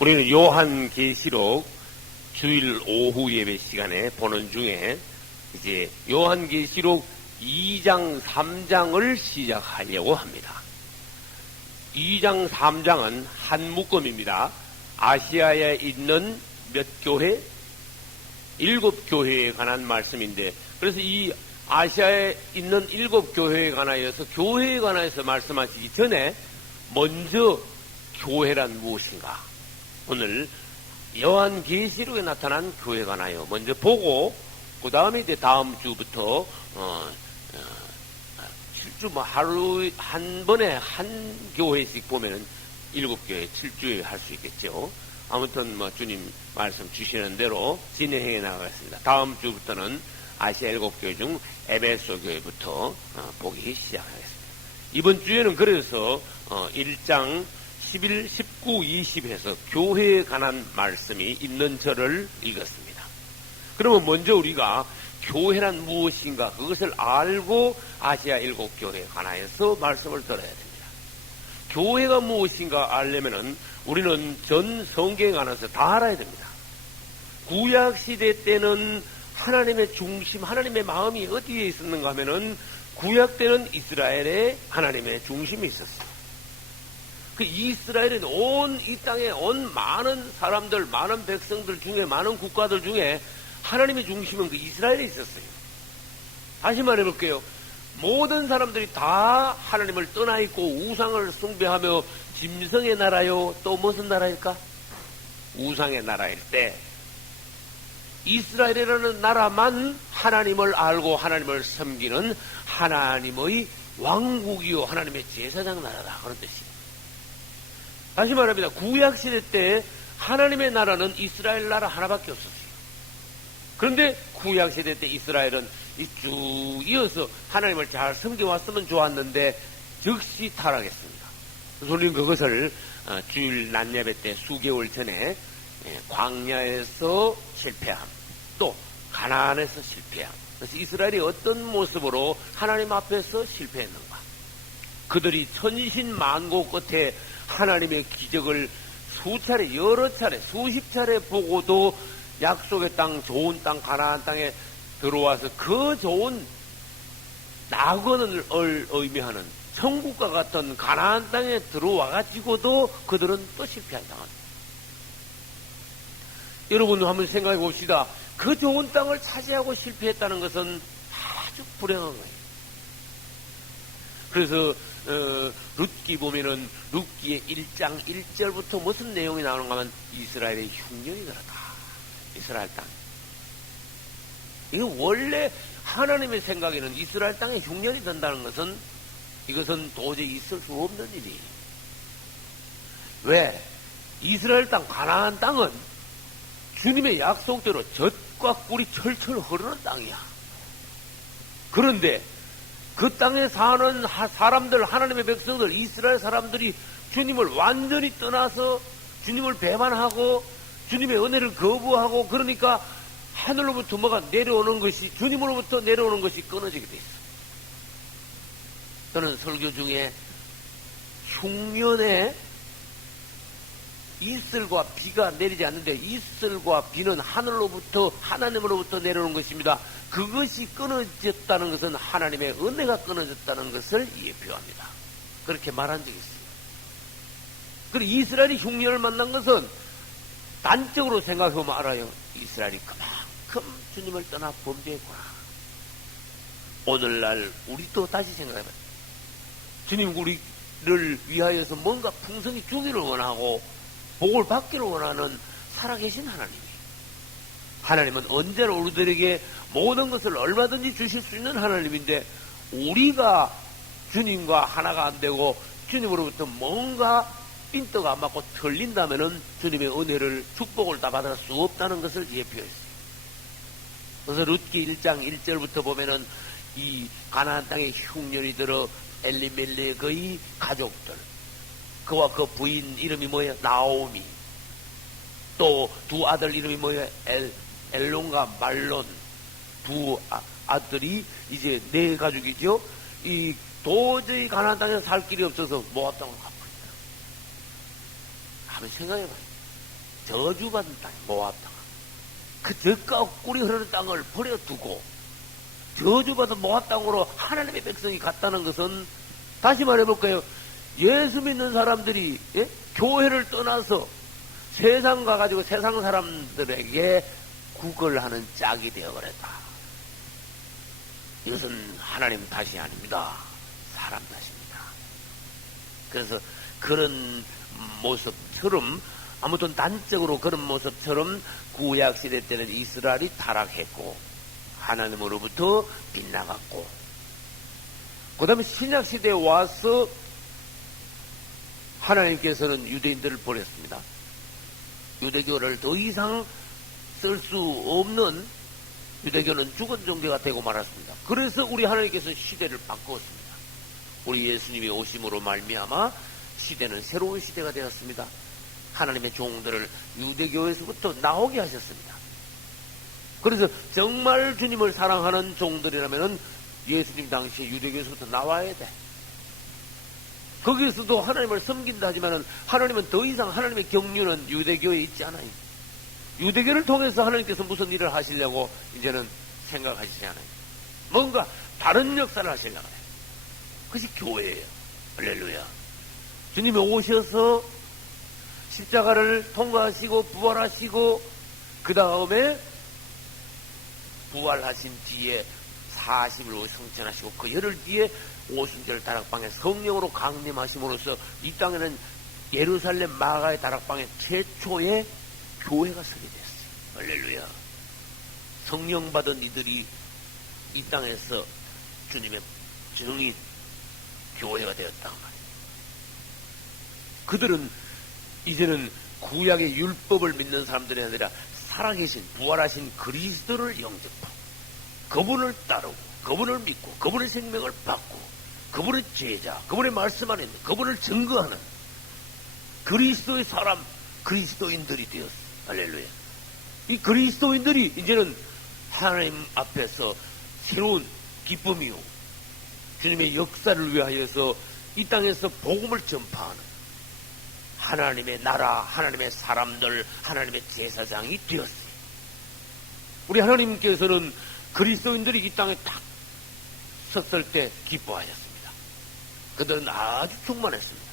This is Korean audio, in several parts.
우리는 요한계시록 주일 오후 예배 시간에 보는 중에 이제 요한계시록 2장, 3장을 시작하려고 합니다. 2장, 3장은 한 묶음입니다. 아시아에 있는 몇 교회? 7교회에 관한 말씀인데, 그래서 이 아시아에 있는 7교회에 관하여서 교회에 관하여서 말씀하시기 전에 먼저 교회란 무엇인가? 오늘 요한계시록에 나타난 교회에 관하여 먼저 보고, 그 다음에 이제 다음 주부터 7주 하루 한 번에 한 교회씩 보면은 7교회 7주에 할 수 있겠죠. 아무튼 주님 말씀 주시는 대로 진행해 나가겠습니다. 다음 주부터는 아시아 7교회 중 에베소 교회부터 보기 시작하겠습니다. 이번 주에는 그래서 1장 11, 19, 20 해서 교회에 관한 말씀이 있는 절을 읽었습니다. 그러면 먼저 우리가 교회란 무엇인가 그것을 알고 아시아 7교회에 관하여서 말씀을 들어야 됩니다. 교회가 무엇인가 알려면은 우리는 전 성경에 관해서 다 알아야 됩니다. 구약시대 때는 하나님의 중심, 하나님의 마음이 어디에 있었는가 하면은 구약 때는 이스라엘에 하나님의 중심이 있었어요. 그 이스라엘은 온 이 땅에 온 많은 사람들, 많은 백성들 중에, 많은 국가들 중에 하나님의 중심은 그 이스라엘에 있었어요. 다시 말해볼게요. 모든 사람들이 다 하나님을 떠나 있고 우상을 숭배하며 짐승의 나라요, 또 무슨 나라일까? 우상의 나라일 때 이스라엘이라는 나라만 하나님을 알고 하나님을 섬기는 하나님의 왕국이요, 하나님의 제사장 나라다, 그런 뜻이에요. 다시 말합니다. 구약시대 때 하나님의 나라는 이스라엘 나라 하나밖에 없었어요. 그런데 구약시대 때 이스라엘은 쭉 이어서 하나님을 잘 섬겨왔으면 좋았는데 즉시 타락했습니다. 그래서 우리는 그것을 주일 낮예배 때 수개월 전에 광야에서 실패함, 또 가나안에서 실패함. 그래서 이스라엘이 어떤 모습으로 하나님 앞에서 실패했는가? 그들이 천신만고 끝에 하나님의 기적을 수차례, 여러 차례, 수십 차례 보고도 약속의 땅, 좋은 땅, 가나안 땅에 들어와서 그 좋은 낙원을 의미하는 천국과 같은 가나안 땅에 들어와가지고도 그들은 또 실패한 당합니다. 여러분 한번 생각해 봅시다. 그 좋은 땅을 차지하고 실패했다는 것은 아주 불행한 거예요. 그래서 룻기 보면은 룻기의 1장 1절부터 무슨 내용이 나오는가 하면 이스라엘의 흉년이 들었다. 이스라엘 땅. 이건 원래 하나님의 생각에는 이스라엘 땅에 흉년이 든다는 것은 이것은 도저히 있을 수 없는 일이에요. 왜? 이스라엘 땅, 가나안 땅은 주님의 약속대로 젖과 꿀이 철철 흐르는 땅이야. 그런데 그 땅에 사는 사람들, 하나님의 백성들, 이스라엘 사람들이 주님을 완전히 떠나서 주님을 배반하고 주님의 은혜를 거부하고, 그러니까 하늘로부터 뭐가 내려오는 것이, 주님으로부터 내려오는 것이 끊어지게 돼 있어. 저는 설교 중에 흉년에 이슬과 비가 내리지 않는데 이슬과 비는 하늘로부터, 하나님으로부터 내려오는 것입니다. 그것이 끊어졌다는 것은 하나님의 은혜가 끊어졌다는 것을 예표합니다. 그렇게 말한 적이 있어요. 그리고 이스라엘이 흉년을 만난 것은 단적으로 생각해보면 알아요. 이스라엘이 그만큼 주님을 떠나 범죄했구나. 오늘날 우리도 다시 생각해봐요. 주님 우리를 위하여서 뭔가 풍성히 주기를 원하고 복을 받기를 원하는 살아계신 하나님이, 하나님은 언제나 우리들에게 모든 것을 얼마든지 주실 수 있는 하나님인데, 우리가 주님과 하나가 안 되고 주님으로부터 뭔가 핀떡 안 맞고 틀린다면은 주님의 은혜를, 축복을 다 받을 수 없다는 것을 예표했어요. 그래서 룻기 1장 1절부터 보면은 이 가나안 땅에 흉년이 들어 엘리멜렉의 가족들, 그와 그 부인 이름이 뭐예요? 나오미. 또 두 아들 이름이 뭐예요? 엘론과 말론. 두 아들이 이제 네 가족이죠. 이 도저히 가나안 땅에서 살 길이 없어서 모압 땅으로 가버렸다. 한번 생각해봐요. 저주받은 땅, 모압 땅. 그 젖과 꿀이 흐르는 땅을 버려두고 저주받은 모압 땅으로 하나님의 백성이 갔다는 것은, 다시 말해볼까요? 예수 믿는 사람들이 교회를 떠나서 세상 가가지고 세상 사람들에게 구걸하는 짝이 되어버렸다. 이것은 하나님 탓이 아닙니다. 사람 탓입니다. 그래서 그런 모습처럼, 아무튼 단적으로 그런 모습처럼 구약시대 때는 이스라엘이 타락했고 하나님으로부터 빗나갔고, 그 다음에 신약시대에 와서 하나님께서는 유대인들을 버렸습니다. 유대교를 더 이상 쓸 수 없는, 유대교는 죽은 종교가 되고 말았습니다. 그래서 우리 하나님께서 시대를 바꾸었습니다. 우리 예수님이 오심으로 말미암아 시대는 새로운 시대가 되었습니다. 하나님의 종들을 유대교에서부터 나오게 하셨습니다. 그래서 정말 주님을 사랑하는 종들이라면 예수님 당시에 유대교에서부터 나와야 돼. 거기에서도 하나님을 섬긴다 하지만 하나님은 더 이상 하나님의 경륜은 유대교에 있지 않아요. 유대교를 통해서 하나님께서 무슨 일을 하시려고 이제는 생각하시지 않아요. 뭔가 다른 역사를 하시려고 해요. 그것이 교회예요. 할렐루야. 주님이 오셔서 십자가를 통과하시고 부활하시고 그 다음에 부활하신 뒤에 40일 성천하시고 그 열흘 뒤에 오순절 다락방에 성령으로 강림하심으로써 이 땅에는 예루살렘 마가의 다락방에 최초의 교회가 서게 됐어요. 할렐루야. 성령 받은 이들이 이 땅에서 주님의 증인 교회가 되었단 말이에요. 그들은 이제는 구약의 율법을 믿는 사람들이 아니라 살아계신 부활하신 그리스도를 영접하고 그분을 따르고 그분을 믿고 그분의 생명을 받고 그분의 제자, 그분의 말씀 안에 있는 그분을 증거하는 그리스도의 사람, 그리스도인들이 되었어요. 할렐루야. 이 그리스도인들이 이제는 하나님 앞에서 새로운 기쁨이요 주님의 역사를 위하여서 이 땅에서 복음을 전파하는 하나님의 나라, 하나님의 사람들, 하나님의 제사장이 되었어요. 우리 하나님께서는 그리스도인들이 이 땅에 딱 섰을 때 기뻐하셨습니다. 그들은 아주 충만했습니다.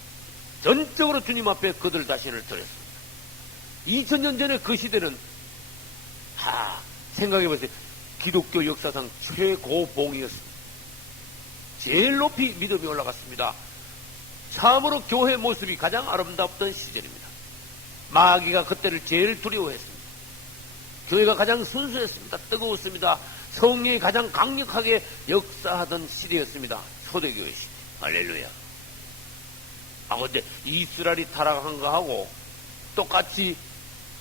전적으로 주님 앞에 그들 자신을 드렸습니다. 2000년 전에 그 시대는 생각해보세요. 기독교 역사상 최고봉이었습니다. 제일 높이 믿음이 올라갔습니다. 참으로 교회 모습이 가장 아름답던 시절입니다. 마귀가 그때를 제일 두려워했습니다. 교회가 가장 순수했습니다. 뜨거웠습니다. 성령이 가장 강력하게 역사하던 시대였습니다. 초대교회 시대. 할렐루야. 근데 이스라엘이 타락한 거하고 똑같이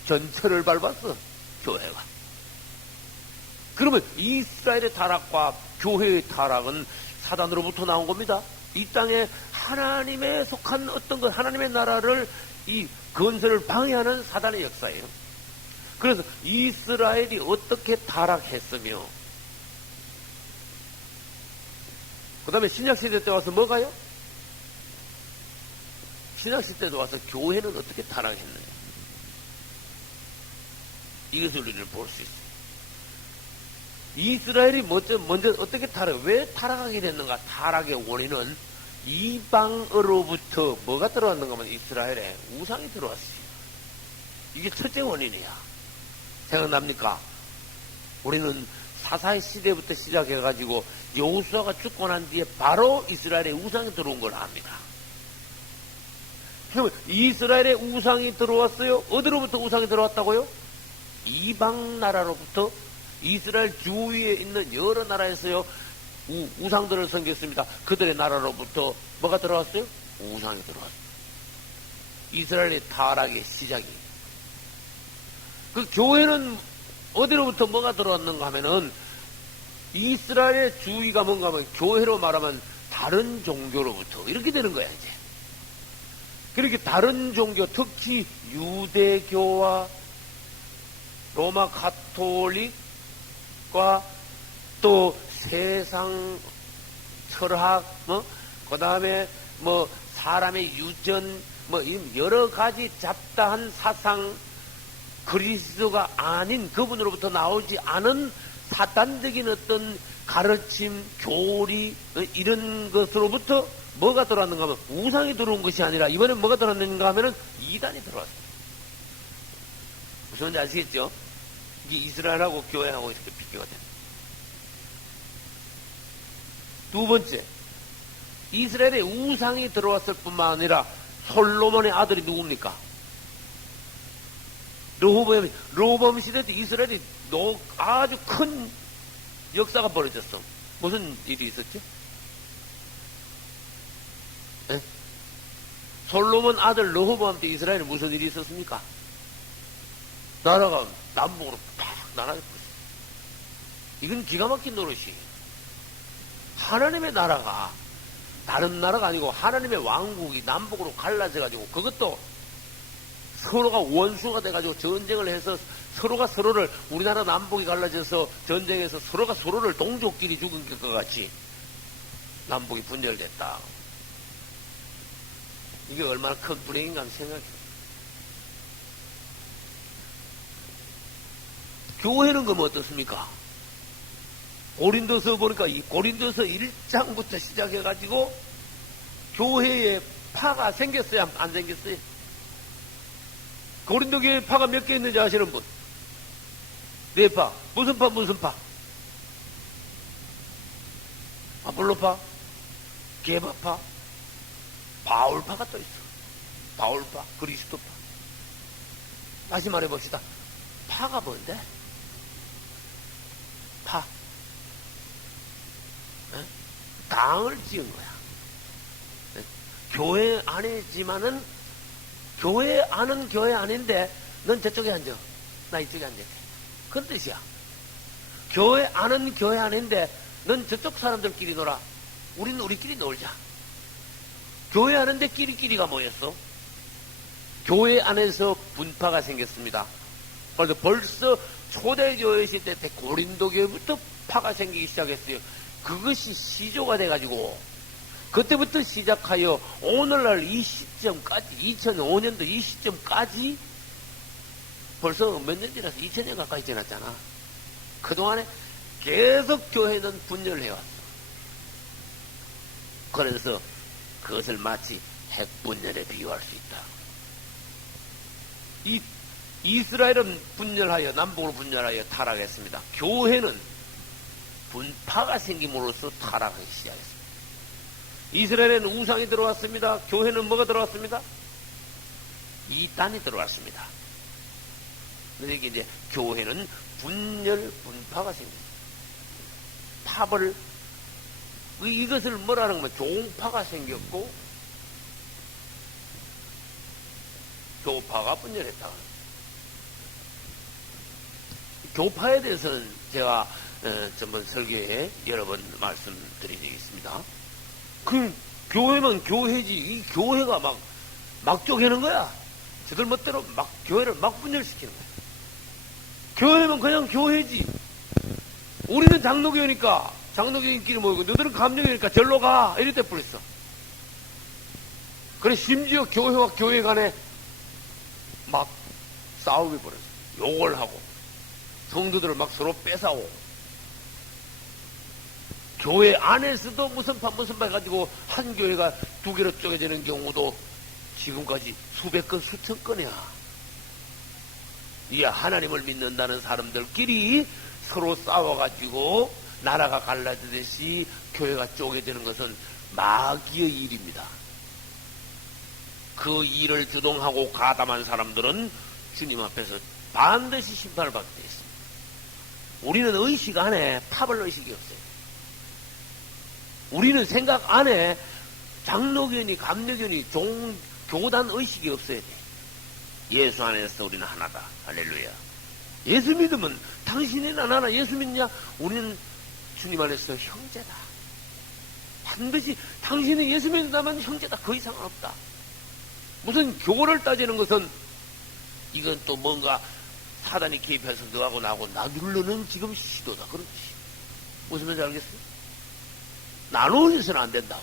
전철을 밟았어, 교회가. 그러면 이스라엘의 타락과 교회의 타락은 사단으로부터 나온 겁니다. 이 땅에 하나님에 속한 어떤 것, 하나님의 나라를 이 건설을 방해하는 사단의 역사예요. 그래서 이스라엘이 어떻게 타락했으며, 그 다음에 신약시대 때 와서 뭐가요? 신약시대 때 와서 교회는 어떻게 타락했느냐. 이것을 우리는 볼 수 있어요. 이스라엘이 먼저 어떻게 왜 타락하게 됐는가? 타락의 원인은 이방으로부터 뭐가 들어왔는가 하면 이스라엘에 우상이 들어왔어요. 이게 첫째 원인이야. 생각납니까? 우리는 사사의 시대부터 시작해가지고 여호수아가 죽고 난 뒤에 바로 이스라엘에 우상이 들어온 걸 압니다. 그러면 이스라엘에 우상이 들어왔어요? 어디로부터 우상이 들어왔다고요? 이방 나라로부터. 이스라엘 주위에 있는 여러 나라에서요 우상들을 섬겼습니다. 그들의 나라로부터 뭐가 들어왔어요? 우상이 들어왔어요. 이스라엘의 타락의 시작이. 그 교회는 어디로부터 뭐가 들어왔는가 하면은 이스라엘의 주위가 뭔가 하면 교회로 말하면 다른 종교로부터 이렇게 되는 거야 이제. 그렇게 다른 종교, 특히 유대교와 로마 가톨릭과 또 세상 철학, 그 다음에 사람의 유전, 여러 가지 잡다한 사상, 그리스도가 아닌 그분으로부터 나오지 않은 사탄적인 어떤 가르침, 교리 이런 것으로부터 뭐가 들어왔는가 하면 우상이 들어온 것이 아니라 이번엔 뭐가 들어왔는가 하면은 이단이 들어왔습니다. 무슨 말인지 아시겠죠? 이게 이스라엘하고 교회하고 이렇게 비교가 됩니다. 두 번째, 이스라엘에 우상이 들어왔을 뿐만 아니라 솔로몬의 아들이 누굽니까? 르호보암 시대 때 이스라엘이 아주 큰 역사가 벌어졌어. 무슨 일이 있었죠? 네? 솔로몬 아들 르호보암 때 이스라엘에 무슨 일이 있었습니까? 나라가 남북으로 팍 나눠져 버렸어. 이건 기가 막힌 노릇이에요. 하나님의 나라가 다른 나라가 아니고 하나님의 왕국이 남북으로 갈라져가지고 그것도 서로가 원수가 돼가지고 전쟁을 해서 서로가 서로를 우리나라 남북이 갈라져서 전쟁에서 서로가 서로를 동족끼리 죽은 것 같이 남북이 분열됐다. 이게 얼마나 큰 불행인가 하는 생각이 듭니다. 교회는 그럼 어떻습니까? 고린도서 보니까 이 고린도서 1장부터 시작해가지고 교회에 파가 생겼어요? 안 생겼어요? 고린도 교회에 파가 몇 개 있는지 아시는 분? 네 파. 무슨 파? 무슨 파? 아볼로파? 게바파? 바울파가 또 있어. 바울파, 그리스도파. 다시 말해봅시다. 파가 뭔데? 파. 네? 당을 지은 거야. 네? 교회 안이지만은 교회 안은 교회 아닌데 넌 저쪽에 앉아. 나 이쪽에 앉아. 그런 뜻이야. 교회 안은 교회 아닌데 넌 저쪽 사람들끼리 놀아. 우리는 우리끼리 놀자. 교회 안인데 끼리끼리가 뭐였어? 교회 안에서 분파가 생겼습니다. 그래서 벌써 초대교회 시대 때 고린도 교회부터 파가 생기기 시작했어요. 그것이 시조가 돼가지고 그때부터 시작하여 오늘날 이 시점까지 2005년도 이 시점까지 벌써 몇 년 지나서 2000년 가까이 지났잖아. 그동안에 계속 교회는 분열해왔어. 그래서 그것을 마치 핵분열에 비유할 수 있다. 이스라엘은 분열하여 남북으로 분열하여 타락했습니다. 교회는 분파가 생김으로써 타락하기 시작했습니다. 이스라엘에는 우상이 들어왔습니다. 교회는 뭐가 들어왔습니다? 이단이 들어왔습니다. 그러니까 이제 교회는 분파가 생깁니다. 팝을 이것을 뭐라는 거면 종파가 생겼고 교파가 분열했다. 교파에 대해서는 제가 전번 설교에 여러 번 말씀드린 적이 있습니다. 그 교회면 교회지 이 교회가 막 쪼개는 거야. 저들 멋대로 막 교회를 막 분열시키는 거야. 교회면 그냥 교회지. 우리는 장로교니까 장로교인끼리 모이고 너들은 감정이니까 절로 가 이럴 때 뿌렸어. 그래 심지어 교회와 교회 간에 막 싸우게 버렸어. 욕을 하고 성도들을 막 서로 뺏어오고 교회 안에서도 무슨 파 해가지고 한 교회가 두 개로 쪼개지는 경우도 지금까지 수백 건 수천 건이야. 이 하나님을 믿는다는 사람들끼리 서로 싸워가지고 나라가 갈라지듯이 교회가 쪼개지는 것은 마귀의 일입니다. 그 일을 주동하고 가담한 사람들은 주님 앞에서 반드시 심판을 받게 되어 있습니다. 우리는 의식 안에 파벌 의식이 없어요. 우리는 생각 안에 장로교니 감로교니 교단 의식이 없어야 돼. 예수 안에서 우리는 하나다. 할렐루야. 예수 믿으면 당신이 나나 예수 믿냐? 우리는 주님 안에서 형제다. 반드시 당신이 예수 믿는다면 형제다. 그 이상은 없다. 무슨 교를 따지는 것은 이건 또 뭔가 사단이 개입해서 너하고 나하고 나누려는 지금 시도다. 그런 뜻이야. 무슨 말인지 알겠어요? 나누어서는 안 된다.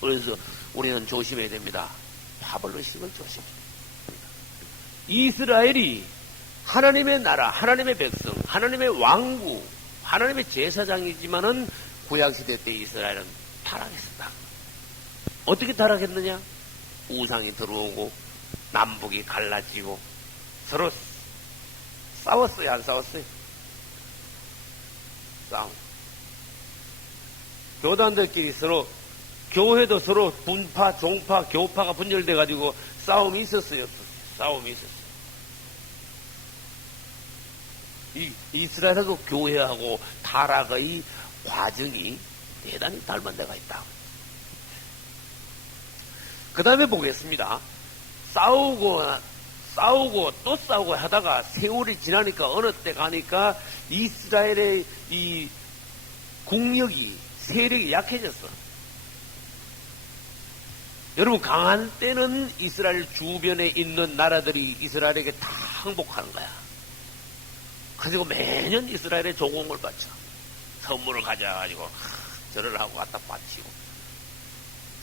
그래서 우리는 조심해야 됩니다. 파벌의식을 조심해야 됩니다. 이스라엘이 하나님의 나라, 하나님의 백성, 하나님의 왕국, 하나님의 제사장이지만은 구약시대 때 이스라엘은 타락했습니다. 어떻게 타락했느냐? 우상이 들어오고 남북이 갈라지고 서로 싸웠어요, 안 싸웠어요? 싸움. 교단들끼리 서로, 교회도 서로 분파, 종파, 교파가 분열돼가지고 싸움이 있었어요, 없었어요? 싸움이 있었어요. 이스라엘하고 교회하고 타락의 과정이 대단히 닮은 데가 있다. 그 다음에 보겠습니다. 싸우고 또 싸우고 하다가 세월이 지나니까 어느 때 가니까 이스라엘의 이 국력이, 세력이 약해졌어. 여러분, 강한 때는 이스라엘 주변에 있는 나라들이 이스라엘에게 다 항복하는 거야. 그리고 매년 이스라엘에 조공을 바쳐. 선물을 가져가지고 절을 하고 갖다 바치고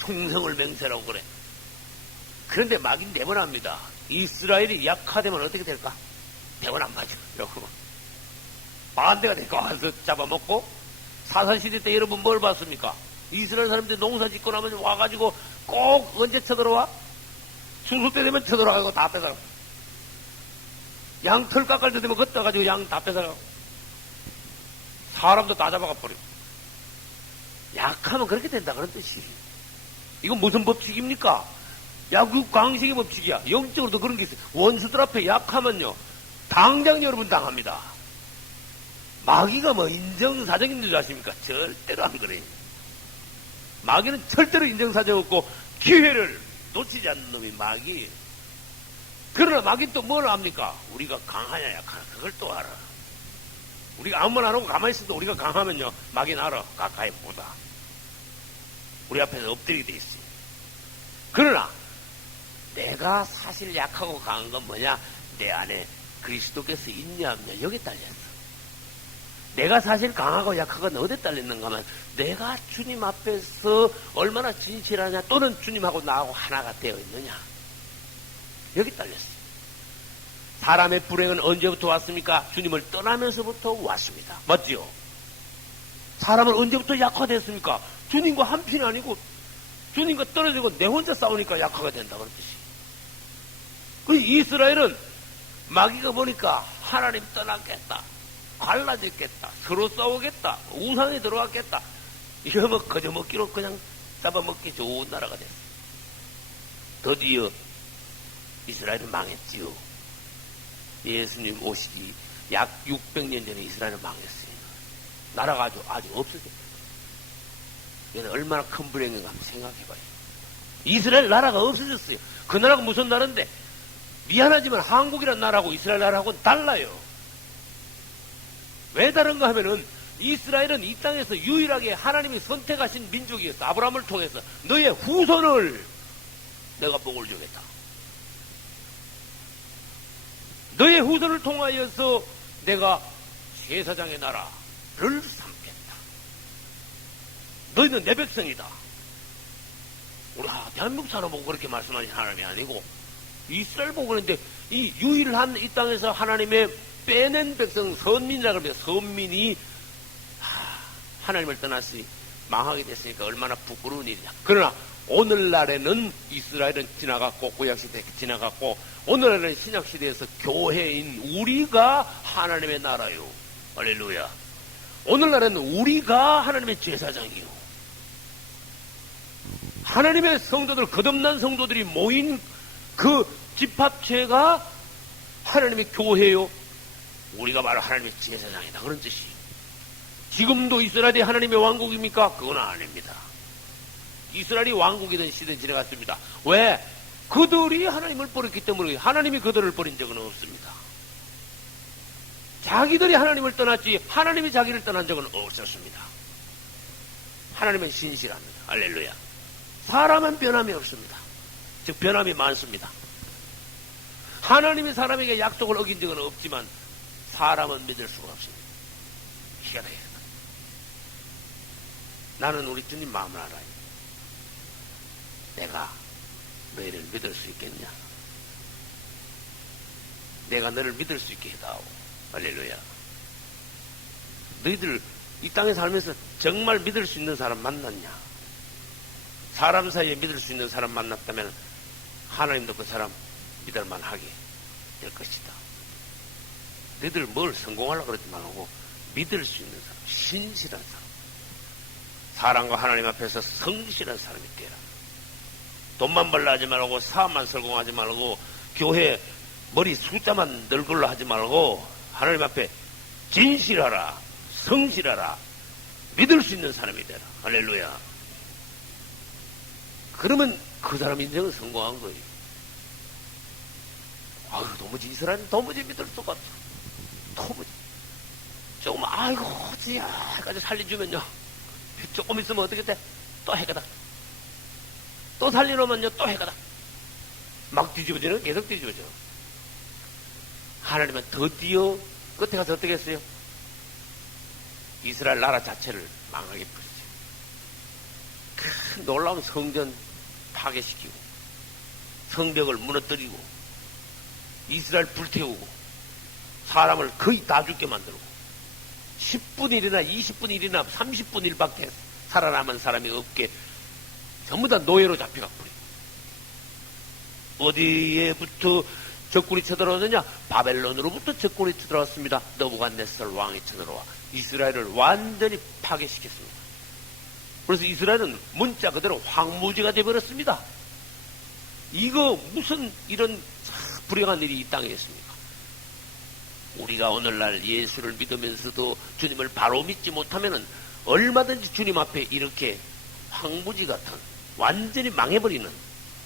충성을 맹세라고 그래. 그런데 막인 대번합니다. 이스라엘이 약화되면 어떻게 될까? 대번 안 맞아. 반대가 될까? 와서 잡아먹고. 사사시대 때 여러분 뭘 봤습니까? 이스라엘 사람들이 농사 짓고 나면 와가지고 꼭 언제 쳐들어와? 추수 때 되면 쳐들어가고 다 뺏어가. 양 털 깎을 때 되면 걷다 가지고 양 다 뺏어가. 사람도 다 잡아가 버려. 약하면 그렇게 된다 그런 뜻이. 이건 무슨 법칙입니까? 야구 강식의 법칙이야. 영적으로도 그런 게 있어요. 원수들 앞에 약하면요, 당장 여러분 당합니다. 마귀가 뭐 인정사정인 줄 아십니까? 절대로 안 그래요. 마귀는 절대로 인정사정 없고 기회를 놓치지 않는 놈이 마귀예요. 그러나 마귀는 또 뭘 압니까? 우리가 강하냐 약하냐 그걸 또 알아. 우리가 아무 말 안 하고 가만히 있어도 우리가 강하면요, 마귀는 알아. 가까이 보다. 우리 앞에서 엎드리게 돼 있어요. 그러나 내가 사실 약하고 강한 건 뭐냐? 내 안에 그리스도께서 있냐 없냐 여기에 딸렸어. 내가 사실 강하고 약하건 어디에 딸렸는가 하면 내가 주님 앞에서 얼마나 진실하냐, 또는 주님하고 나하고 하나가 되어 있느냐, 여기 딸렸어요. 사람의 불행은 언제부터 왔습니까? 주님을 떠나면서부터 왔습니다. 맞지요? 사람은 언제부터 약화됐습니까? 주님과 한편이 아니고 주님과 떨어지고 내 혼자 싸우니까 약화가 된다 그런 뜻이. 그리고 이스라엘은 마귀가 보니까 하나님 떠났겠다, 갈라졌겠다, 서로 싸우겠다, 우상이 들어왔겠다, 이러면 거저 먹기로 그냥 잡아먹기 좋은 나라가 됐어. 드디어 이스라엘은 망했지요. 예수님 오시기 약 600년 전에 이스라엘은 망했어요. 나라가 아주 없어졌다. 얘는 얼마나 큰 불행인가 한번 생각해봐요. 이스라엘 나라가 없어졌어요. 그 나라가 무슨 나라인데? 미안하지만 한국이란 나라하고 이스라엘 나라하고는 달라요. 왜 다른가 하면은 이스라엘은 이 땅에서 유일하게 하나님이 선택하신 민족이었어. 아브라함을 통해서 너의 후손을 내가 복을 주겠다. 너의 후손을 통하여서 내가 제사장의 나라를 삼겠다. 너희는 내 백성이다. 우리 대한민국 사람 보고 그렇게 말씀하신 하나님이 아니고 이스라엘 보고 그러는데, 이 유일한 이 땅에서 하나님의 빼낸 백성, 선민이라고 그러면 선민이 하나님을 떠났으니 망하게 됐으니까 얼마나 부끄러운 일이냐. 그러나 오늘날에는 이스라엘은 지나갔고 구약시대 지나갔고 오늘날은 신약시대에서 교회인 우리가 하나님의 나라요. 할렐루야. 오늘날에는 우리가 하나님의 제사장이요. 하나님의 성도들, 거듭난 성도들이 모인 그 집합체가 하나님의 교회요. 우리가 바로 하나님의 제사장이다 그런 뜻이. 지금도 이스라엘이 하나님의 왕국입니까? 그건 아닙니다. 이스라엘이 왕국이던 시대는 지나갔습니다. 왜? 그들이 하나님을 버렸기 때문에. 하나님이 그들을 버린 적은 없습니다. 자기들이 하나님을 떠났지 하나님이 자기를 떠난 적은 없었습니다. 하나님은 신실합니다. 할렐루야. 사람은 변함이 없습니다. 즉 변함이 많습니다. 하나님이 사람에게 약속을 어긴 적은 없지만 사람은 믿을 수가 없습니다. 기가 되겠다. 나는 우리 주님 마음을 알아요. 내가 너희를 믿을 수 있겠냐? 내가 너를 믿을 수 있게 해다오. 할렐루야. 너희들 이 땅에 살면서 정말 믿을 수 있는 사람 만났냐? 사람 사이에 믿을 수 있는 사람 만났다면 하나님도 그 사람 믿을 만하게 될 것이다. 너희들 뭘 성공하려고 그러지 말고 믿을 수 있는 사람, 신실한 사람, 사랑과 하나님 앞에서 성실한 사람이 되라. 돈만 벌라 하지 말고 사업만 성공하지 말고 교회 머리 숫자만 늘 걸로 하지 말고 하나님 앞에 진실하라, 성실하라, 믿을 수 있는 사람이 되라. 할렐루야. 그러면 그 사람 인생은 성공한 거예요. 아유, 도무지 이스라엘은 도무지 믿을 수가 없어. 도무지. 조금, 아이고, 어찌야, 해까지 살려주면요. 조금 있으면 어떻게 돼? 또 해가다. 또 살려놓으면요, 또 해가다. 막 뒤집어지는 계속 뒤집어져. 하나님은 드디어 끝에 가서 어떻게 했어요? 이스라엘 나라 자체를 망하게 풀었어요. 큰 놀라운 성전 파괴시키고 성벽을 무너뜨리고 이스라엘 불태우고 사람을 거의 다 죽게 만들고 10분 일이나 20분 일이나 30분 일밖에 살아남은 사람이 없게 전부 다 노예로 잡혀가 버려요. 어디에부터 적군이 쳐들어오느냐? 바벨론으로부터 적군이 쳐들어왔습니다. 느부갓네살 왕이 쳐들어와 이스라엘을 완전히 파괴시켰습니다. 그래서 이스라엘은 문자 그대로 황무지가 되어버렸습니다. 이거 무슨 이런 불행한 일이 이 땅에 있습니까? 우리가 오늘날 예수를 믿으면서도 주님을 바로 믿지 못하면은 얼마든지 주님 앞에 이렇게 황무지 같은 완전히 망해버리는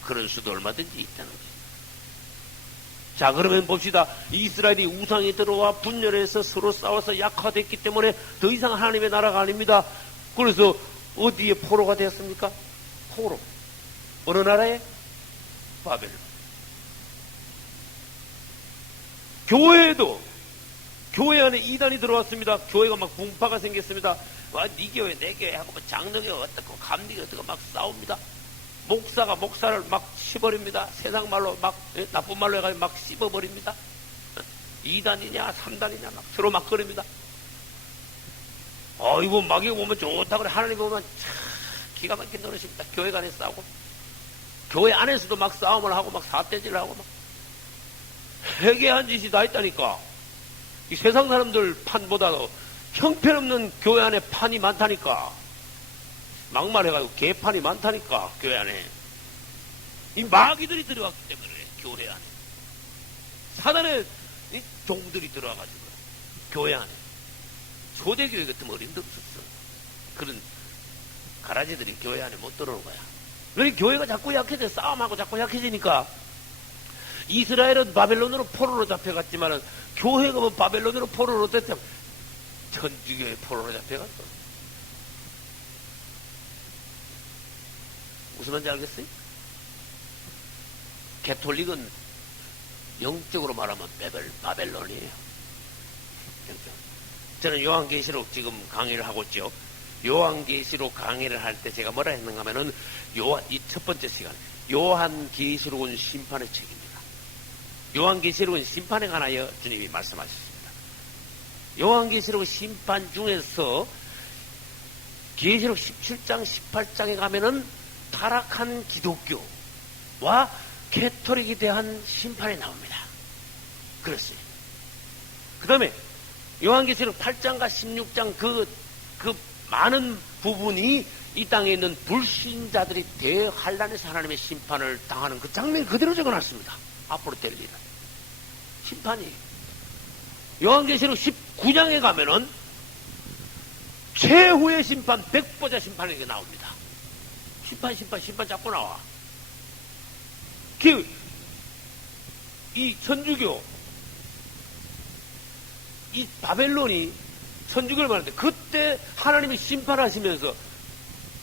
그런 수도 얼마든지 있다는 거예요. 자, 그러면 봅시다. 이스라엘이 우상이 들어와 분열해서 서로 싸워서 약화됐기 때문에 더 이상 하나님의 나라가 아닙니다. 그래서 어디에 포로가 되었습니까? 포로. 어느 나라에? 바벨론. 교회에도 교회 안에 이단이 들어왔습니다. 교회가 막 분파가 생겼습니다. 와, 네 교회 내 교회 하고 장로교회 어떻고 감리교회 어떻고 막 싸웁니다. 목사가 목사를 막 씹어버립니다. 세상 말로 막 나쁜 말로 해가지고 막 씹어버립니다. 2단이냐 3단이냐 막 서로 막 그럽니다. 이거 막 이거 보면 좋다 그래. 하나님 보면 참 기가 막힌 노릇입니다. 교회 안에 싸우고 교회 안에서도 막 싸움을 하고 막 사태질을 하고 막 회개한 짓이 다 있다니까. 이 세상 사람들 판보다도 형편없는 교회 안에 판이 많다니까. 막말해가지고 개판이 많다니까. 교회 안에 이 마귀들이 들어왔기 때문에 그래. 교회 안에 사단의 이 종들이 들어와가지고 교회 안에 초대교회 같으면 어림도 없었어. 그런 가라지들이 교회 안에 못 들어오는 거야. 그러니 교회가 자꾸 약해져. 싸움하고 자꾸 약해지니까 이스라엘은 바벨론으로 포로로 잡혀갔지만은 교회가 뭐 바벨론으로 포로로 됐다면 천주교회 포로로 잡혀갔어. 무슨 말인지 알겠어요? 개톨릭은 영적으로 말하면 바벨론이에요. 저는 요한계시록 지금 강의를 하고 있죠. 요한계시록 강의를 할 때 제가 뭐라 했는가 하면은 이 첫 번째 시간 요한계시록은 심판의 책입니다. 요한계시록은 심판에 관하여 주님이 말씀하셨습니다. 요한계시록 심판 중에서 계시록 17장 18장에 가면은 타락한 기독교와 캐토릭에 대한 심판이 나옵니다. 그랬어요. 그 다음에 요한계시록 8장과 16장 그 많은 부분이 이 땅에 있는 불신자들이 대환란에서 하나님의 심판을 당하는 그 장면이 그대로 적어놨습니다. 앞으로 될 일은 심판이. 요한계시록 19장에 가면은 최후의 심판, 백보자 심판이 나옵니다. 심판 자꾸 나와. 이 천주교, 이 바벨론이 천주교를 말하는데 그때 하나님이 심판하시면서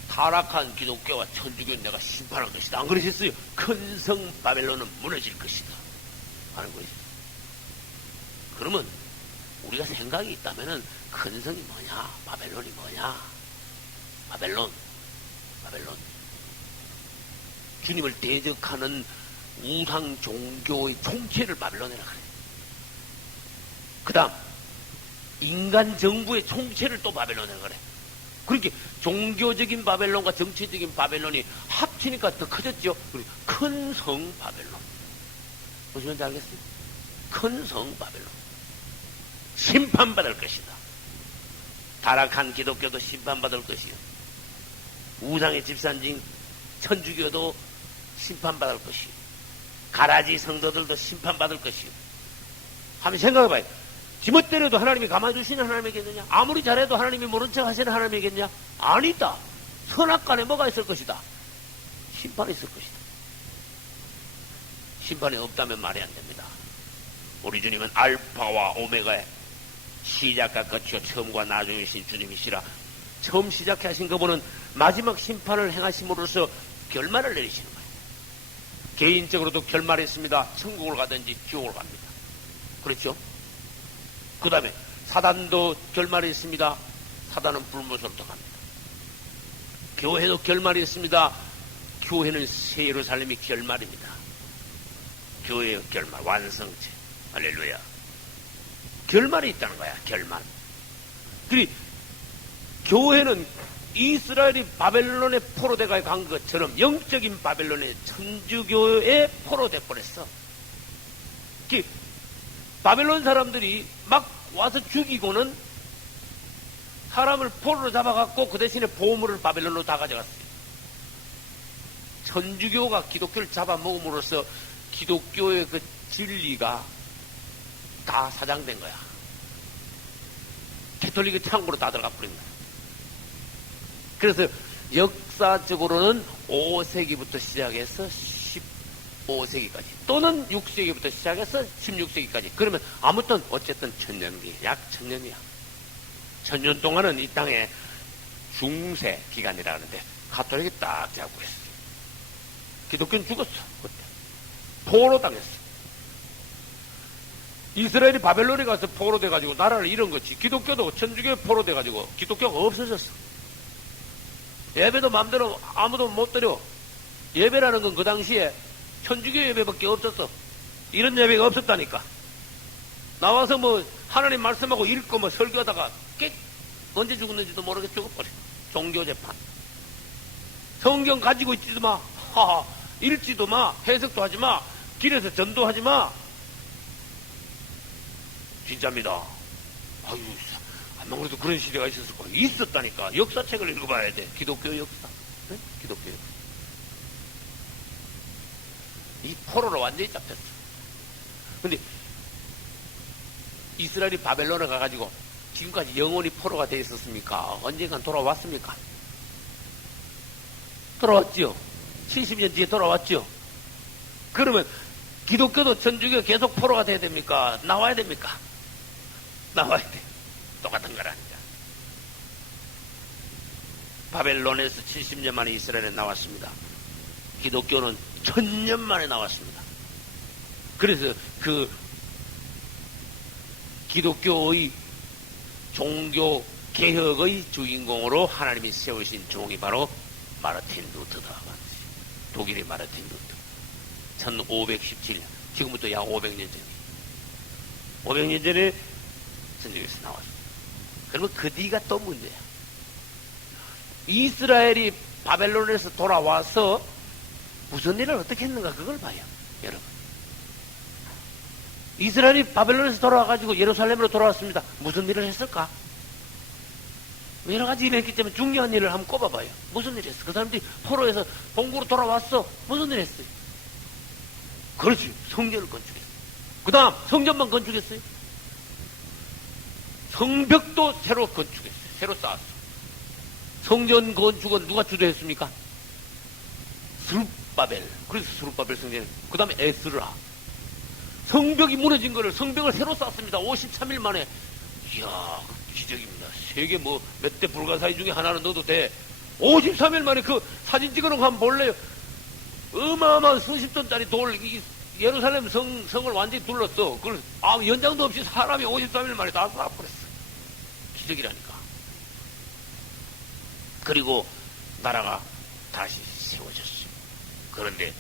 타락한 기독교와 천주교는 내가 심판할 것이다. 안 그러셨어요? 큰 성 바벨론은 무너질 것이다. 하는 거예요. 그러면 우리가 생각이 있다면은 큰 성이 뭐냐? 바벨론이 뭐냐? 바벨론. 주님을 대적하는 우상 종교의 총체를 바벨론이라 그래. 그 다음 인간 정부의 총체를 또 바벨론에 그래. 그렇게 종교적인 바벨론과 정치적인 바벨론이 합치니까 더 커졌죠. 큰 성 바벨론. 무슨 말인지 알겠어요? 큰 성 바벨론. 심판받을 것이다. 타락한 기독교도 심판받을 것이요. 우상의 집산지인 천주교도 심판받을 것이요. 가라지 성도들도 심판받을 것이요. 한번 생각해봐요. 지멋대로도 하나님이 가만히 두시는 하나님이겠느냐? 아무리 잘해도 하나님이 모른 척 하시는 하나님이겠냐? 아니다. 선악간에 뭐가 있을 것이다? 심판이 있을 것이다. 심판이 없다면 말이 안 됩니다. 우리 주님은 알파와 오메가의 시작과 끝이요 처음과 나중이신 주님이시라. 처음 시작해 하신 그분은 마지막 심판을 행하심으로써 결말을 내리시는 거예요. 개인적으로도 결말이 있습니다. 천국을 가든지 지옥을 갑니다. 그렇죠? 그 다음에 사단도 결말이 있습니다. 사단은 불못으로도 갑니다. 교회도 결말이 있습니다. 교회는 새 예루살렘이 결말입니다. 교회의 결말, 완성체. 할렐루야. 결말이 있다는 거야. 결말. 그리고 교회는 이스라엘이 바벨론의 포로대가에 간 것처럼 영적인 바벨론의 천주교의 포로돼 버렸어. 바벨론 사람들이 막 와서 죽이고는 사람을 포로로 잡아갖고 그 대신에 보물을 바벨론으로 다 가져갔어요. 천주교가 기독교를 잡아먹음으로써 기독교의 그 진리가 다 사장된 거야. 캐톨릭의 창고로 다 들어가 버린 거야. 그래서 역사적으로는 5세기부터 시작해서 15세기까지 또는 6세기부터 시작해서 16세기까지 그러면 아무튼 어쨌든 1000년기 약 1000년이야. 1000년 동안은 이 땅에 중세 기간이라 하는데 가톨릭이 딱 잡고 있어. 기독교는 죽었어. 그때 포로 당했어. 이스라엘이 바벨론에 가서 포로 돼가지고 나라를 잃은 거지. 기독교도 천주교에 포로 돼가지고 기독교가 없어졌어. 예배도 마음대로 아무도 못 드려. 예배라는 건 그 당시에 천주교 예배밖에 없었어. 이런 예배가 없었다니까. 나와서 뭐 하나님 말씀하고 읽고 뭐 설교하다가 언제 죽었는지도 모르게 죽어버려. 종교 재판. 성경 가지고 있지도 마. 하하. 읽지도 마. 해석도 하지 마. 길에서 전도하지 마. 진짜입니다. 아유, 안 그래도 그런 시대가 있었을 거야. 있었다니까. 역사책을 읽어봐야 돼. 기독교 역사. 네? 기독교 역사. 이 포로로 완전히 잡혔어. 근데 이스라엘이 바벨론에 가가지고 지금까지 영원히 포로가 돼 있었습니까? 언젠간 돌아왔습니까? 돌아왔지요. 70년 뒤에 돌아왔지요. 그러면 기독교도 천주교 계속 포로가 돼야 됩니까? 나와야 됩니까? 나와야 돼. 똑같은 거라니까. 바벨론에서 70년 만에 이스라엘에 나왔습니다. 기독교는 1000년 만에 나왔습니다. 그래서 그 기독교의 종교 개혁의 주인공으로 하나님이 세우신 종이 바로 마르틴 루터다. 독일의 마르틴 루터. 1517년. 지금부터 약 500년 전이에요. 500년 전에 천주교에서 나왔습니다. 그러면 그 뒤가 또 문제야. 이스라엘이 바벨론에서 돌아와서 무슨 일을 어떻게 했는가 그걸 봐요. 여러분. 이스라엘이 바벨론에서 돌아와가지고 예루살렘으로 돌아왔습니다. 무슨 일을 했을까? 여러 가지 일을 했기 때문에 중요한 일을 한번 꼽아봐요. 무슨 일을 했어? 그 사람들이 포로에서 본국으로 돌아왔어. 무슨 일을 했어요? 그렇지. 성전을 건축했어요. 그 다음 성전만 건축했어요. 성벽도 새로 건축했어요. 새로 쌓았어. 성전 건축은 누가 주도했습니까? 스룹바벨. 그래서 스룹바벨 성전. 그 다음에 에스라. 성벽이 무너진 거를 성벽을 새로 쌓습니다. 53일 만에. 이야, 기적입니다. 세계 뭐 몇 대 불가사의 중에 하나는 넣어도 돼. 53일 만에 그 사진 찍어놓고 한번 볼래요. 어마어마한 수십 톤짜리 돌, 예루살렘 성을 완전히 둘렀어. 그걸 연장도 없이 사람이 53일 만에 다 쌓아버렸어. 기적이라니까. 그리고 나라가 다시 세워졌어요. 그런데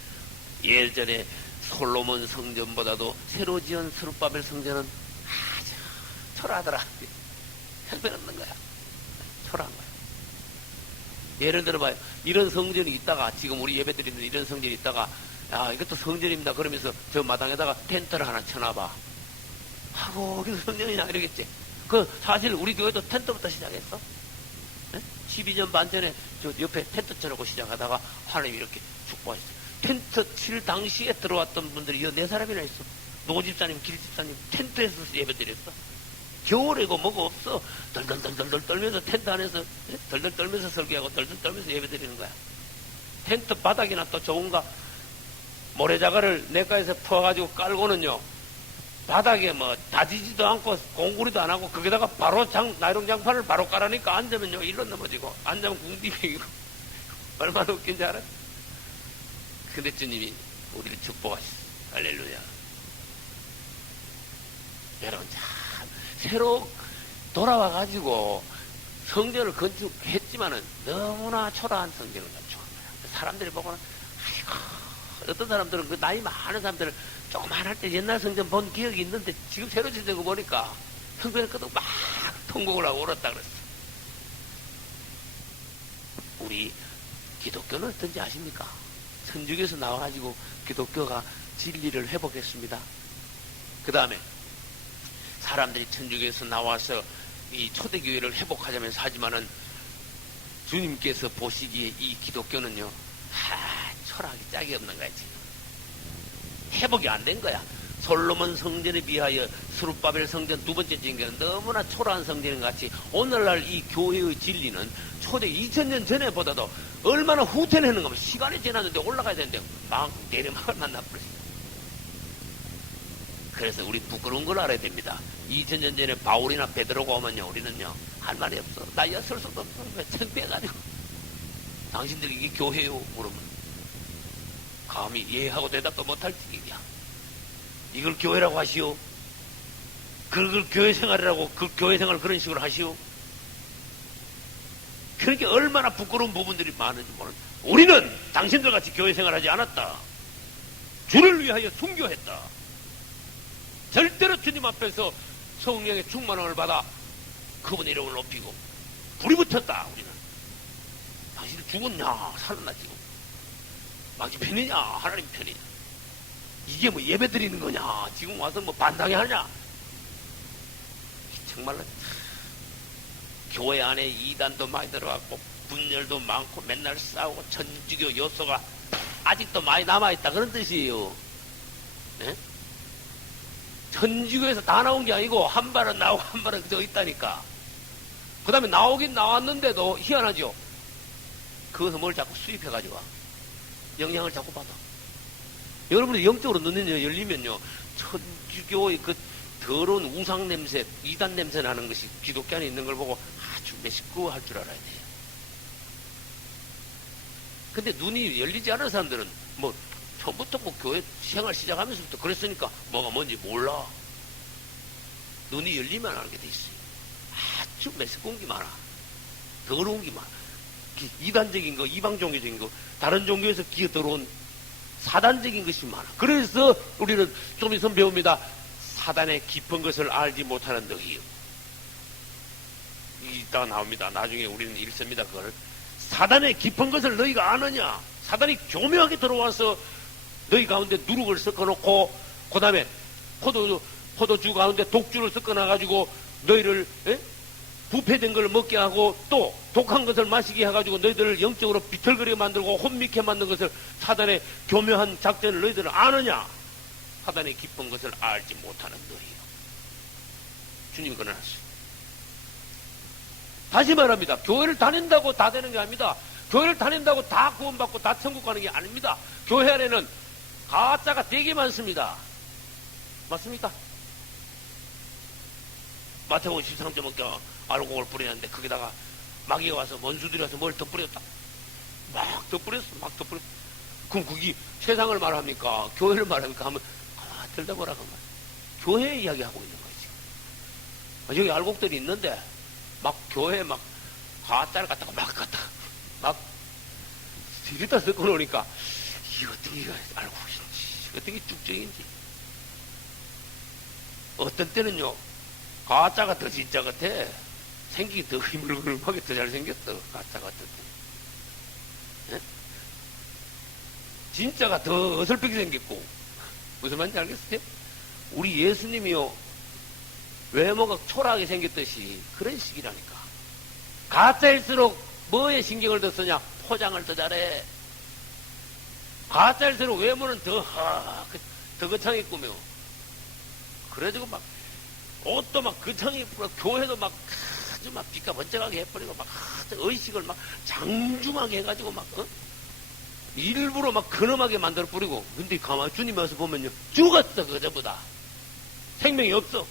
예전에 솔로몬 성전보다도 새로 지은 스룹바벨 성전은 초라하더라. 형편없는 거야. 초라한 거야. 예를 들어봐요. 이런 성전이 있다가, 지금 우리 예배 드리는 이런 성전이 있다가, 야, 이것도 성전입니다. 그러면서 저 마당에다가 텐트를 하나 쳐놔봐. 하고, 이거 성전이냐, 이러겠지. 그, 사실 우리 교회도 텐트부터 시작했어. 네? 12년 반 전에 저 옆에 텐트 쳐놓고 시작하다가 하나님이 이렇게 축복하셨어요. 텐트 칠 당시에 들어왔던 분들이 4사람이나 있어. 노집사님, 길집사님, 텐트에서 예배 드렸어. 겨울이고 뭐가 없어. 덜덜덜덜 떨면서 텐트 안에서 덜덜 떨면서 설교하고 덜덜 떨면서 예배 드리는 거야. 텐트 바닥이나 또 좋은가 모래자갈을 내과에서 퍼가지고 깔고는요, 바닥에 뭐 다지지도 않고 공구리도 안 하고 거기다가 바로 나이롱 장판을 바로 깔으니까 앉으면요 일로 넘어지고 앉으면 궁디병이고 얼마나 웃긴지 알아? 근데 주님이 우리를 축복하셨어. 할렐루야. 여러분 참 새로 돌아와가지고 성전을 건축했지만은 너무나 초라한 성전을 건축한 거야. 사람들이 보고는 아이고, 어떤 사람들은 그 나이 많은 사람들은 조그만 할 때 옛날 성전 본 기억이 있는데 지금 새로 짓는 거 보니까 성전에 끄덕 막 통곡을 하고 울었다 그랬어. 우리 기독교는 어떤지 아십니까? 천주교에서 나와가지고 기독교가 진리를 회복했습니다. 그 다음에 사람들이 천주교에서 나와서 이 초대교회를 회복하자면서 하지만은 주님께서 보시기에 이 기독교는요, 철학이 짝이 없는 거야, 지금. 회복이 안 된 거야. 솔로몬 성전에 비하여 스룹바벨 성전 두 번째 지은 게 너무나 초라한 성전인 것 같이 오늘날 이 교회의 진리는 초대 2000년 전에 보다도 얼마나 후퇴하는 거면 시간이 지났는데 올라가야 되는데 막 내리막을 만나버렸어. 그래서 우리 부끄러운 걸 알아야 됩니다. 2000년 전에 바울이나 베드로가 오면요, 우리는요 할 말이 없어. 나 엿을 수도 없어. 창피해가지고 당신들이 이게 교회요? 물으면 감히 예하고 대답도 못할 지경이야. 이걸 교회라고 하시오? 그걸 교회 생활이라고, 그 교회 생활을 그런 식으로 하시오? 그러니까 얼마나 부끄러운 부분들이 많은지 모르는. 우리는 당신들 같이 교회 생활하지 않았다. 주를 위하여 순교했다. 절대로 주님 앞에서 성령의 충만함을 받아 그분의 이름을 높이고 불이 붙었다. 우리는 당신이 죽었냐 살았나 지금 마귀 편이냐 하나님 편이냐, 이게 뭐 예배 드리는 거냐 지금 와서 뭐 반당해 하냐. 정말로 교회 안에 이단도 많이 들어갔고 분열도 많고 맨날 싸우고 천주교 요소가 아직도 많이 남아있다 그런 뜻이에요. 네? 천주교에서 다 나온 게 아니고 한 발은 나오고 한 발은 그저 있다니까. 그 다음에 나오긴 나왔는데도 희한하죠. 그것을 뭘 자꾸 수입해가지고 와. 영향을 자꾸 받아. 여러분이 영적으로 눈이 열리면요, 천주교의 그 더러운 우상 냄새, 이단 냄새 나는 것이 기독교 안에 있는 걸 보고 아주 매식구할 줄 알아야 돼요. 근데 눈이 열리지 않은 사람들은 뭐 처음부터 뭐 교회 생활 시작하면서부터 그랬으니까 뭐가 뭔지 몰라. 눈이 열리면 알게 돼 있어요. 아주 매식구한 게 많아. 더러운 게 많아. 이단적인 거, 이방 종교적인 거, 다른 종교에서 기어 들어온 사단적인 것이 많아. 그래서 우리는 좀 있으면 배웁니다. 사단의 깊은 것을 알지 못하는 너희요. 이따가 나옵니다. 나중에 우리는 읽습니다. 그걸. 사단의 깊은 것을 너희가 아느냐? 사단이 교묘하게 들어와서 너희 가운데 누룩을 섞어놓고, 그 다음에 포도주 가운데 독주를 섞어놔가지고 너희를 부패된 걸 먹게 하고 또 독한 것을 마시게 해가지고 너희들을 영적으로 비틀거리게 만들고 혼미케 만든 것을, 사단의 교묘한 작전을 너희들은 아느냐? 사단의 깊은 것을 알지 못하는 너희요. 주님이 그러셨어요. 다시 말합니다. 교회를 다닌다고 다 되는 게 아닙니다. 교회를 다닌다고 다 구원받고 다 천국 가는 게 아닙니다. 교회 안에는 가짜가 되게 많습니다. 맞습니까? 마태복음 13.5경 알곡을 뿌리는데 거기다가 마귀가 와서 원수들이 와서 뭘 더 뿌렸다. 막 더 뿌렸어. 막 더 뿌렸어. 그럼 그게 세상을 말합니까? 교회를 말합니까? 하면 들다 보라고 말. 교회 이야기하고 있는 거지. 여기 알곡들이 있는데 막 교회에 막 가짜를 갖다가 막 갖다 막 뒤에다 섞어 놓으니까 이게 어떻게 알곡인지 어떻게 쭉적인지. 어떤 때는요 가짜가 더 진짜 같아. 생기기 더 흐물흐물하게 더 잘생겼어. 가짜 같은. 예? 진짜가 더 어설프게 생겼고. 무슨 말인지 알겠어요? 우리 예수님이요, 외모가 초라하게 생겼듯이 그런 식이라니까. 가짜일수록 뭐에 신경을 더 쓰냐? 포장을 더 잘해. 가짜일수록 외모는 더 거창히 꾸며. 그래가지고 막, 옷도 막 거창히 입고, 교회도 막 아주 막 빛가 번쩍하게 해버리고, 막 의식을 막 장중하게 해가지고 막, 일부러 막 근엄하게 만들어 뿌리고. 근데 가만히 주님 와서 보면요, 죽었어, 그저보다. 생명이 없어.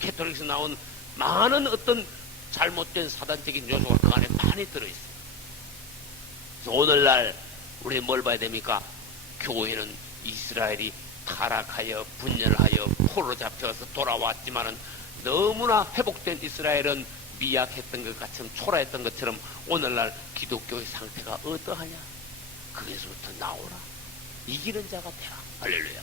캐톨릭에서 나온 많은 어떤 잘못된 사단적인 요소가 그 안에 많이 들어있어요. 오늘날 우리 뭘 봐야 됩니까? 교회는 이스라엘이 타락하여 분열하여 포로 잡혀서 돌아왔지만은 너무나 회복된 이스라엘은 미약했던 것 같처럼 초라했던 것처럼 오늘날 기독교의 상태가 어떠하냐? 거기서부터 나오라. 이기는 자가 되라. 할렐루야.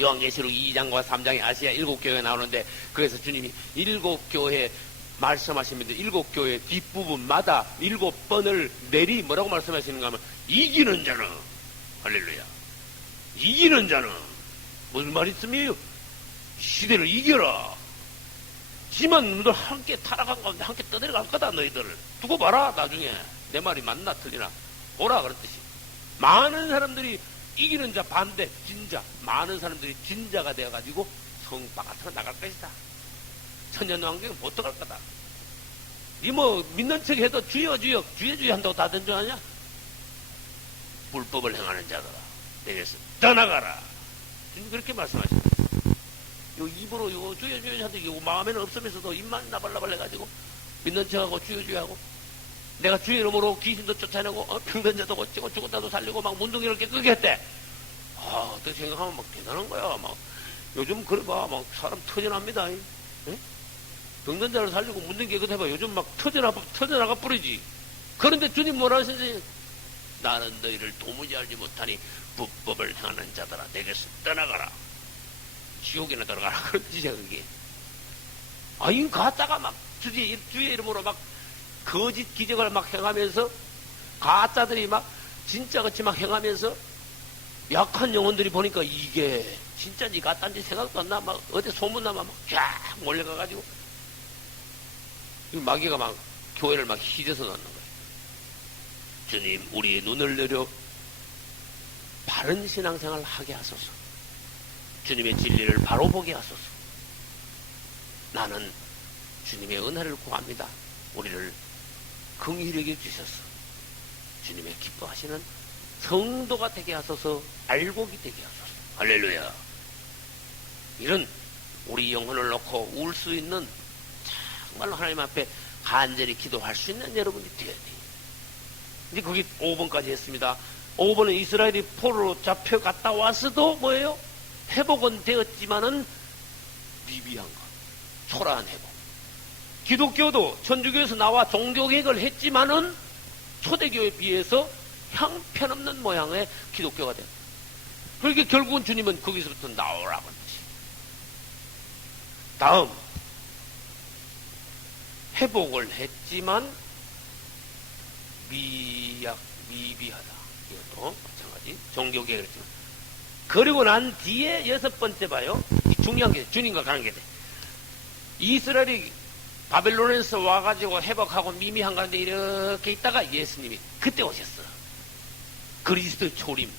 요한계시록 2장과 3장에 아시아 7교회가 나오는데, 그래서 주님이 7교회 말씀하시면서 7교회 뒷부분마다 7번을 내리 뭐라고 말씀하시는가 하면, 이기는 자는, 할렐루야, 이기는 자는 무슨 말이 있으며 시대를 이겨라. 지만 너희들 함께 타락한 가운데 함께 떠내려갈 거다. 너희들을 두고 봐라. 나중에 내 말이 맞나 틀리나 보라 그랬듯이, 많은 사람들이 이기는 자 반대 진자, 많은 사람들이 진자가 되어가지고 성 바깥으로 나갈 것이다. 천년왕국은 못 들어갈 거다. 이 뭐 믿는 척 해도 주여 주여 주여 주여 한다고 다 된줄아냐? 불법을 행하는 자들아, 내게서 떠나가라. 주님 그렇게 말씀하십니다. 요 입으로 요 주여 주여 하는데 요 마음에는 없으면서도 입만 나발나발 해가지고 믿는 척하고 주여 주여 하고, 내가 주의 이름으로 귀신도 쫓아내고 병든 자도 고치고 죽은 자도 살리고 막 문둥이를 깨끗게 했대. 어떻게 생각하면 막 대단한 거야. 막 요즘 그래 봐, 막 사람 터져납니다. 예? 병든 자를 살리고 문둥이 깨끗해봐. 요즘 막 터져나가 뿌리지. 그런데 주님 뭐라 하시지? 나는 너희를 도무지 알지 못하니 불법을 행하는 자들아, 내게서 떠나가라. 지옥에나 들어가라. 그런 뜻이야 그게. 이 가짜가 막 주의 이름으로 막 거짓 기적을 막 행하면서, 가짜들이 막 진짜같이 막 행하면서, 약한 영혼들이 보니까 이게 진짜인지 가짜인지 생각도 안 나. 막 어디 소문나면 막 쫙 몰려가가지고 이 마귀가 막 교회를 막 휘저서 넣는 거예요. 주님, 우리의 눈을 내려 바른 신앙생활을 하게 하소서. 주님의 진리를 바로 보게 하소서. 나는 주님의 은혜를 구합니다. 우리를 긍휼히 주셔서 주님의 기뻐하시는 성도가 되게 하소서. 알곡이 되게 하소서. 할렐루야. 이런 우리 영혼을 놓고 울 수 있는, 정말로 하나님 앞에 간절히 기도할 수 있는 여러분이 되어야 돼요. 근데 거기 5번까지 했습니다. 5번은 이스라엘이 포로로 잡혀갔다 와서도 뭐예요? 회복은 되었지만은 미비한 것, 초라한 회복. 기독교도 천주교에서 나와 종교개혁을 했지만은 초대교회에 비해서 형편없는 모양의 기독교가 됐다. 그러니까 결국은 주님은 거기서부터 나오라고 했지. 다음, 회복을 했지만 미비하다. 이것도 마찬가지. 종교개혁을 했지만. 그리고 난 뒤에 6번째 봐요. 이 중요한 게 주님과 관계돼. 이스라엘이 바벨론에서 와가지고 회복하고 미미한 가운데 이렇게 있다가 예수님이 그때 오셨어. 그리스도의 초림.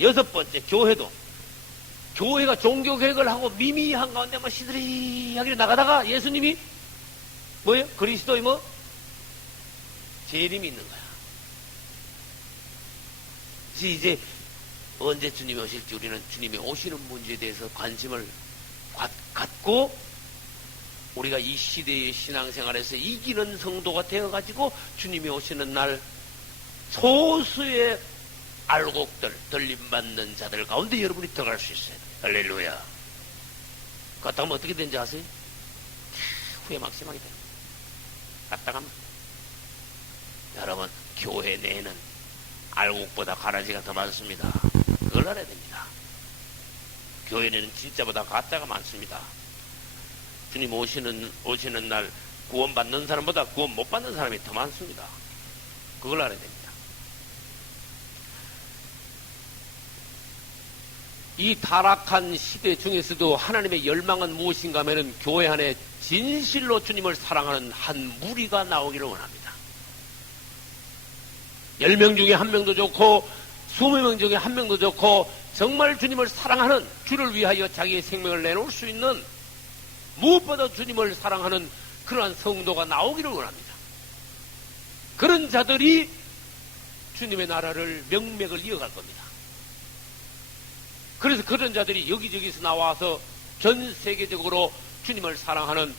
6번째, 교회가 종교개혁을 하고 미미한 가운데 뭐 시들이하게 나가다가 예수님이 뭐예요? 그리스도의 뭐? 재림이 있는 거야. 이제 언제 주님이 오실지 우리는 주님이 오시는 문제에 대해서 관심을 갖고 우리가 이 시대의 신앙생활에서 이기는 성도가 되어가지고 주님이 오시는 날 소수의 알곡들, 들림받는 자들 가운데 여러분이 들어갈 수 있어요. 할렐루야. 갔다 가면 어떻게 되는지 아세요? 후회 막심하게 돼요. 갔다 가면. 여러분, 교회 내에는 알곡보다 가라지가 더 많습니다. 그걸 알아야 됩니다. 교회에는 진짜보다 가짜가 많습니다. 주님 오시는 날 구원 받는 사람보다 구원 못 받는 사람이 더 많습니다. 그걸 알아야 됩니다. 이 타락한 시대 중에서도 하나님의 열망은 무엇인가 하면 교회 안에 진실로 주님을 사랑하는 한 무리가 나오기를 원합니다. 10명 중에 1명도 좋고 20명 중에 1명도 좋고 정말 주님을 사랑하는, 주를 위하여 자기의 생명을 내놓을 수 있는, 무엇보다 주님을 사랑하는 그러한 성도가 나오기를 원합니다. 그런 자들이 주님의 나라를 명맥을 이어갈 겁니다. 그래서 그런 자들이 여기저기서 나와서 전 세계적으로 주님을 사랑하는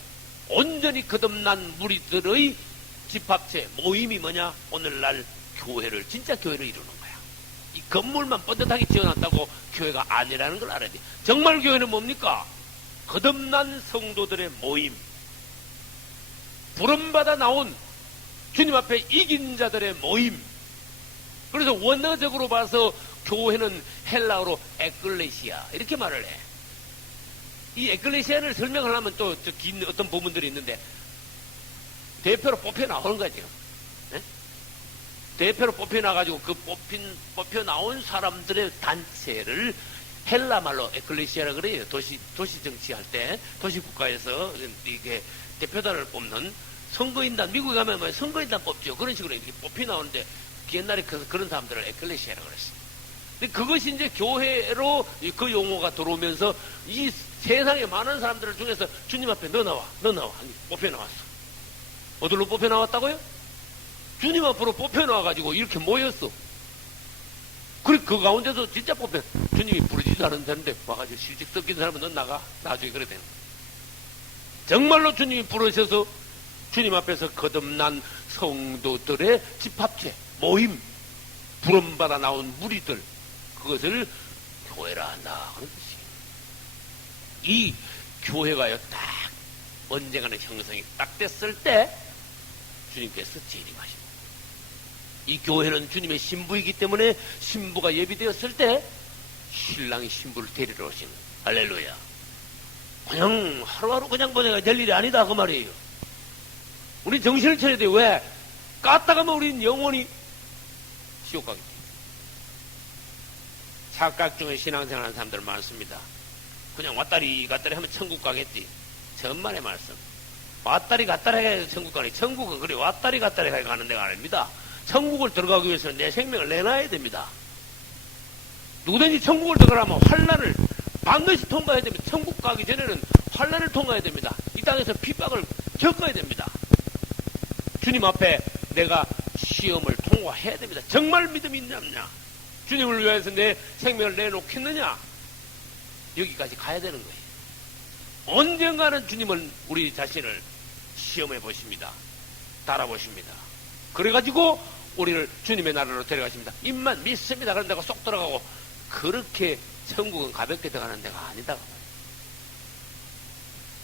온전히 거듭난 무리들의 집합체, 모임이 뭐냐? 오늘날 교회를, 진짜 교회를 이루는 거야. 이 건물만 뻔듯하게 지어놨다고 교회가 아니라는 걸 알아야 돼. 정말 교회는 뭡니까? 거듭난 성도들의 모임, 부름받아 나온 주님 앞에 이긴 자들의 모임. 그래서 원어적으로 봐서 교회는 헬라어로 에클레시아 이렇게 말을 해. 이 에클레시아를 설명하려면 또 긴 어떤 부분들이 있는데 대표로 뽑혀 나오는 거야 지금. 네? 대표로 뽑혀 나가지고 그 뽑혀 나온 사람들의 단체를 헬라 말로 에클레시아라 그래요. 도시 정치할 때, 도시 국가에서 이게 대표단을 뽑는 선거인단, 미국에 가면 뭐 선거인단 뽑죠. 그런 식으로 이렇게 뽑혀 나오는데 옛날에 그런 사람들을 에클레시아라고 그랬어요. 근데 그것이 이제 교회로 그 용어가 들어오면서 이 세상에 많은 사람들 중에서 주님 앞에 너 나와 뽑혀 나왔어. 어디로 뽑혀 나왔다고요? 주님 앞으로 뽑혀 나와가지고 이렇게 모였어. 그래, 그 가운데서 진짜 뽑혀. 주님이 부르지도 않는데 와가지고 실직 섞인 사람은 넌 나가. 나중에 그래 되는 거야. 정말로 주님이 부르셔서 주님 앞에서 거듭난 성도들의 집합체, 모임, 부름받아 나온 무리들, 그것을 교회라 한다 그런 뜻이에요. 이 교회가요, 딱 언젠가는 형성이 딱 됐을 때 주님께서 재림하십니다. 이 교회는 주님의 신부이기 때문에 신부가 예비되었을 때 신랑이 신부를 데리러 오시는, 할렐루야. 그냥 하루하루 그냥 보내가 될 일이 아니다 그 말이에요. 우리 정신을 차려야 돼요. 왜? 깠다가면 우리는 영원히 지옥 가게 돼요. 착각 중에 신앙생활 하는 사람들 많습니다. 그냥 왔다리 갔다리 하면 천국 가겠지. 천만의 말씀. 왔다리 갔다리 해야 천국 가니. 천국은 그래 왔다리 갔다리 해야 가는 데가 아닙니다. 천국을 들어가기 위해서는 내 생명을 내놔야 됩니다. 누구든지 천국을 들어가려면 환난을 반드시 통과해야 됩니다. 천국 가기 전에는 환난을 통과해야 됩니다. 이 땅에서 핍박을 겪어야 됩니다. 주님 앞에 내가 시험을 통과해야 됩니다. 정말 믿음이 있느냐? 주님을 위해서 내 생명을 내놓겠느냐? 여기까지 가야 되는 거예요. 언젠가는 주님은 우리 자신을 시험해 보십니다. 달아보십니다. 그래가지고 우리를 주님의 나라로 데려가십니다. 입만 믿습니다. 그런 데가 쏙 들어가고, 그렇게 천국은 가볍게 들어가는 데가 아니다.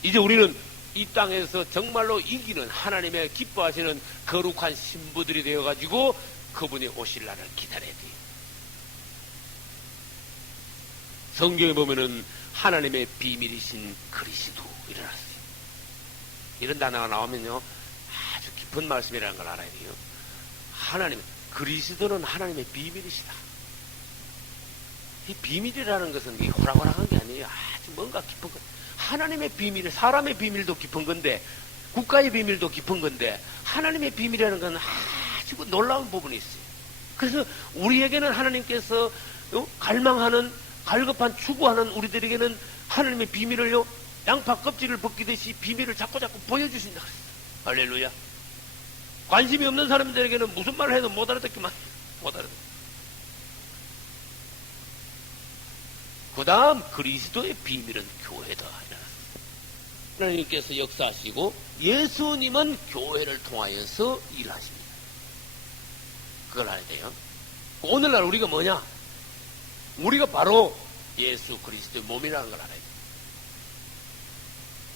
이제 우리는 이 땅에서 정말로 이기는, 하나님의 기뻐하시는 거룩한 신부들이 되어가지고 그분이 오실 날을 기다려야 돼요. 성경에 보면은 하나님의 비밀이신 그리스도 일어났어요. 이런 단어가 나오면요, 아주 깊은 말씀이라는 걸 알아야 돼요. 하나님, 그리스도는 하나님의 비밀이시다. 이 비밀이라는 것은 호락호락한 게 아니에요. 아주 뭔가 깊은 것. 하나님의 비밀, 사람의 비밀도 깊은 건데, 국가의 비밀도 깊은 건데, 하나님의 비밀이라는 건 아주 놀라운 부분이 있어요. 그래서 우리에게는 하나님께서 갈망하는, 갈급한 추구하는 우리들에게는 하나님의 비밀을요, 양파 껍질을 벗기듯이 비밀을 자꾸 보여주신다 그랬어요. 할렐루야. 관심이 없는 사람들에게는 무슨 말을 해도 못 알아듣기만, 못 알아듣. 그 다음 그리스도의 비밀은 교회다. 하나님께서 역사하시고 예수님은 교회를 통하여서 일하십니다. 그걸 알아야 돼요. 오늘날 우리가 뭐냐? 우리가 바로 예수 그리스도의 몸이라는 걸 알아야 돼요.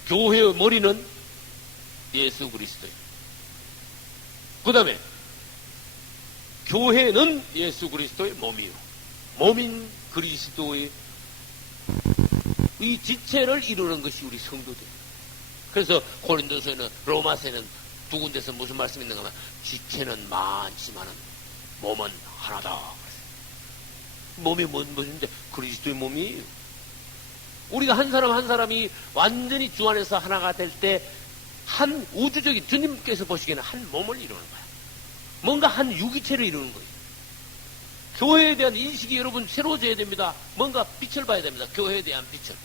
교회의 머리는 예수 그리스도예요. 그 다음에 교회는 예수 그리스도의 몸이요. 몸인 그리스도의 이 지체를 이루는 것이 우리 성도들. 그래서 고린도서에는, 로마서에는 두 군데서 무슨 말씀이 있는가 하면 지체는 많지만은 몸은 하나다. 몸이 무엇인데 그리스도의 몸이에요. 우리가 한 사람 한 사람이 완전히 주 안에서 하나가 될 때 한 우주적인, 주님께서 보시기에는 한 몸을 이루는 거야. 뭔가 한 유기체를 이루는 거예요. 교회에 대한 인식이 여러분 새로워져야 됩니다. 뭔가 빛을 봐야 됩니다. 교회에 대한 빛을.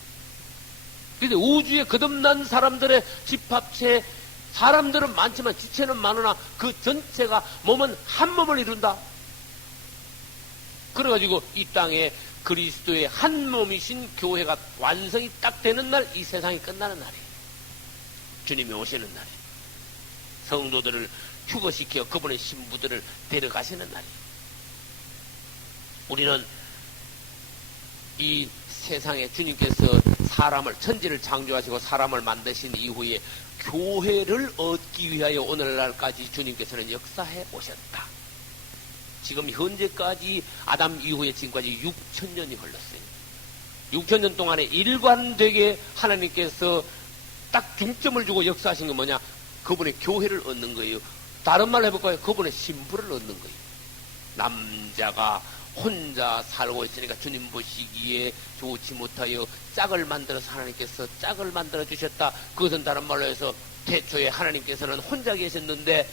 그런데 우주에 거듭난 사람들의 집합체, 사람들은 많지만 지체는 많으나 그 전체가 몸은 한 몸을 이룬다. 그래가지고 이 땅에 그리스도의 한 몸이신 교회가 완성이 딱 되는 날, 이 세상이 끝나는 날이에요. 주님이 오시는 날이에요. 성도들을 휴거시켜 그분의 신부들을 데려가시는 날이에요. 우리는 이 세상에 주님께서 사람을, 천지를 창조하시고 사람을 만드신 이후에 교회를 얻기 위하여 오늘날까지 주님께서는 역사해 오셨다. 지금 현재까지 아담 이후에 지금까지 6,000년이 흘렀어요. 6,000년 동안에 일관되게 하나님께서 딱 중점을 주고 역사하신 건 뭐냐? 그분의 교회를 얻는 거예요. 다른 말로 해볼까요? 그분의 신부를 얻는 거예요. 남자가 혼자 살고 있으니까 주님 보시기에 좋지 못하여 짝을 만들어서 하나님께서 짝을 만들어 주셨다. 그것은 다른 말로 해서 태초에 하나님께서는 혼자 계셨는데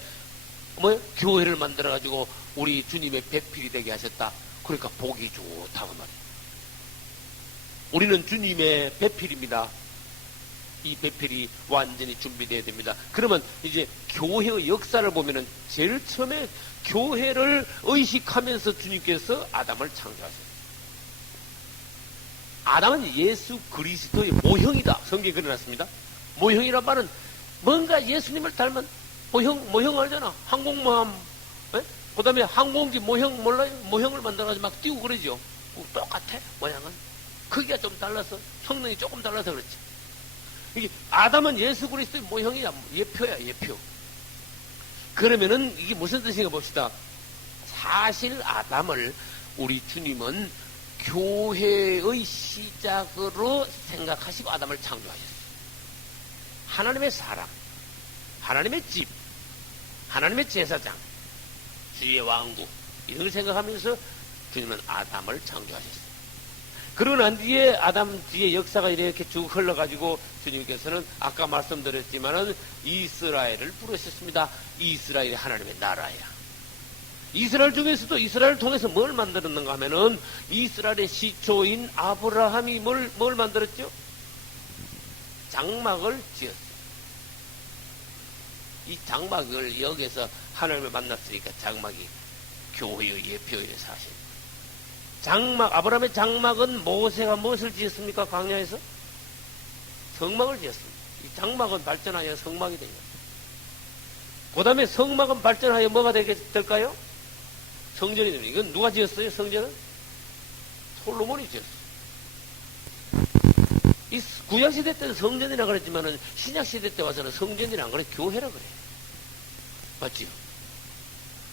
교회를 만들어 가지고 우리 주님의 배필이 되게 하셨다. 그러니까 복이 좋다고 말이에요. 우리는 주님의 배필입니다. 이 배필이 완전히 준비되어야 됩니다. 그러면 이제 교회의 역사를 보면은 제일 처음에 교회를 의식하면서 주님께서 아담을 창조하셨어요. 아담은 예수 그리스도의 모형이다. 성경에 그려놨습니다. 모형이란 말은 뭔가 예수님을 닮은 모형 알잖아. 항공모함, 그 다음에 항공기 모형 몰라요? 모형을 만들어가지고 막 띄우고 그러죠. 똑같아, 모양은. 크기가 좀 달라서, 성능이 조금 달라서 그렇지. 이게 아담은 예수 그리스도의 모형이야. 예표야, 예표. 그러면은 이게 무슨 뜻인가 봅시다. 사실 아담을 우리 주님은 교회의 시작으로 생각하시고 아담을 창조하셨어요. 하나님의 사람, 하나님의 집, 하나님의 제사장, 주의 왕국, 이런 걸 생각하면서 주님은 아담을 창조하셨어요. 그러고 난 뒤에 아담 뒤에 역사가 이렇게 쭉 흘러가지고 주님께서는 아까 말씀드렸지만은 이스라엘을 부르셨습니다. 이스라엘이 하나님의 나라야. 이스라엘 중에서도 이스라엘을 통해서 뭘 만들었는가 하면은 이스라엘의 시초인 아브라함이 뭘 만들었죠? 장막을 지었어요. 이 장막을 여기서 하나님을 만났으니까 장막이 교회의 예표예요, 사실. 아브라함의 장막은 모세가 무엇을 지었습니까? 광야에서? 성막을 지었습니다. 이 장막은 발전하여 성막이 됩니다. 그 다음에 성막은 발전하여 뭐가 될까요? 성전이 됩니다. 이건 누가 지었어요, 성전은? 솔로몬이 지었어요. 이 구약시대 때는 성전이라 그랬지만은 신약시대 때 와서는 성전이라 안 그래, 교회라 그래. 맞지요?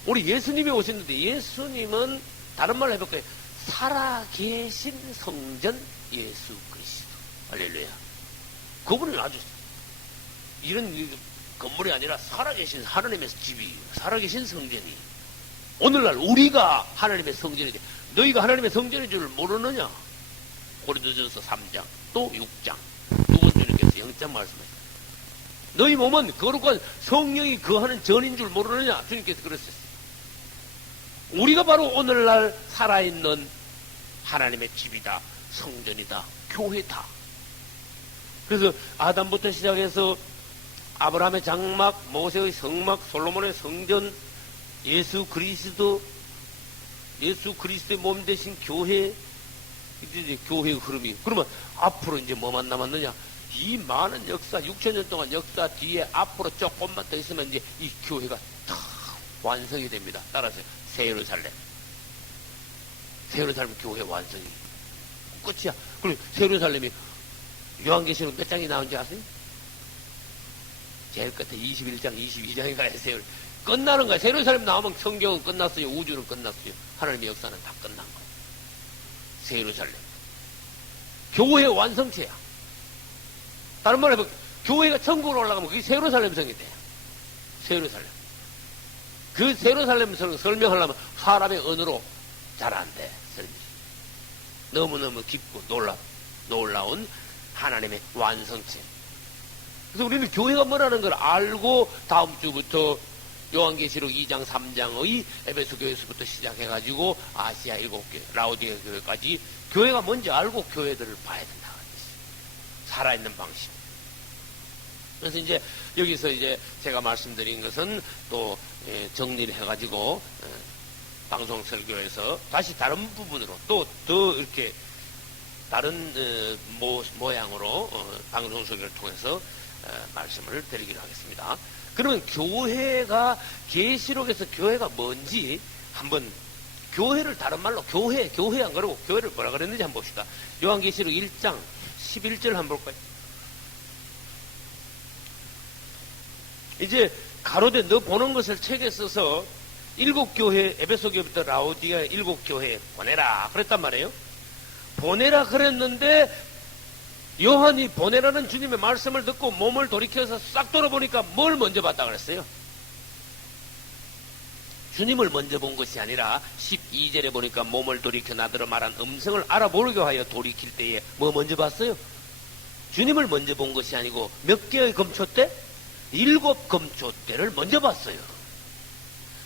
우리 예수님이 오셨는데 예수님은 다른 말로 해볼까요? 살아계신 성전 예수 그리스도. 할렐루야. 그분은 아주 이런 건물이 아니라 살아계신 하나님의 집이, 살아계신 성전이. 오늘날 우리가 하나님의 성전이 돼. 너희가 하나님의 성전인 줄 모르느냐? 고린도전서 3장 또 6장 두 번 주님께서 영장 말씀하셨어요. 너희 몸은 거룩한 성령이 거하는 전인 줄 모르느냐? 주님께서 그랬어요. 우리가 바로 오늘날 살아있는 하나님의 집이다, 성전이다, 교회다. 그래서 아담부터 시작해서 아브라함의 장막, 모세의 성막, 솔로몬의 성전, 예수 그리스도의 몸 대신 교회, 이제 교회의 흐름이. 그러면 앞으로 이제 뭐만 남았느냐? 이 많은 역사, 6,000년 동안 역사 뒤에 앞으로 조금만 더 있으면 이제 이 교회가 다 완성이 됩니다. 따라서 새 예루살렘 교회 완성이 끝이야. 그리고 새 예루살렘이 요한계시록 몇 장이 나온지 아세요? 제일 끝에 21장, 22장인가요? 끝나는 거야. 새 예루살렘 나오면 성경은 끝났어요. 우주는 끝났어요. 하나님의 역사는 다 끝난 거야. 새 예루살렘. 교회 완성체야. 다른 말로 하면 교회가 천국으로 올라가면 그게 새 예루살렘 성이 돼. 새 예루살렘. 그 새 예루살렘 성을 설명하려면 사람의 언어로 잘 안 돼. 너무너무 깊고 놀라운 하나님의 완성체. 그래서 우리는 교회가 뭐라는 걸 알고 다음 주부터 요한계시록 2장 3장의 에베소 교회에서부터 시작해가지고 아시아 7교회, 라오디게 교회까지 교회가 뭔지 알고 교회들을 봐야 된다는 뜻이에요. 살아있는 방식. 그래서 이제 여기서 이제 제가 말씀드린 것은 또 정리를 해가지고 방송 설교에서 다시 다른 부분으로 또 더 이렇게 다른 모양으로 방송 설교를 통해서 말씀을 드리기로 하겠습니다. 그러면 교회가 계시록에서 교회가 뭔지 한번 교회를 다른 말로 교회 안 그러고 교회를 뭐라 그랬는지 한번 봅시다. 요한계시록 1장 11절 한번 볼까요? 이제 가로되 너 보는 것을 책에 써서 7교회 에베소 교회부터 라오디게 7교회에 보내라 그랬단 말이에요. 보내라 그랬는데 요한이 보내라는 주님의 말씀을 듣고 몸을 돌이켜서 싹 돌아보니까 뭘 먼저 봤다 그랬어요? 주님을 먼저 본 것이 아니라 12절에 보니까 몸을 돌이켜 나더러 말한 음성을 알아보려고 하여 돌이킬 때에 뭐 먼저 봤어요? 주님을 먼저 본 것이 아니고 몇 개의 검초대? 7검초대를 먼저 봤어요.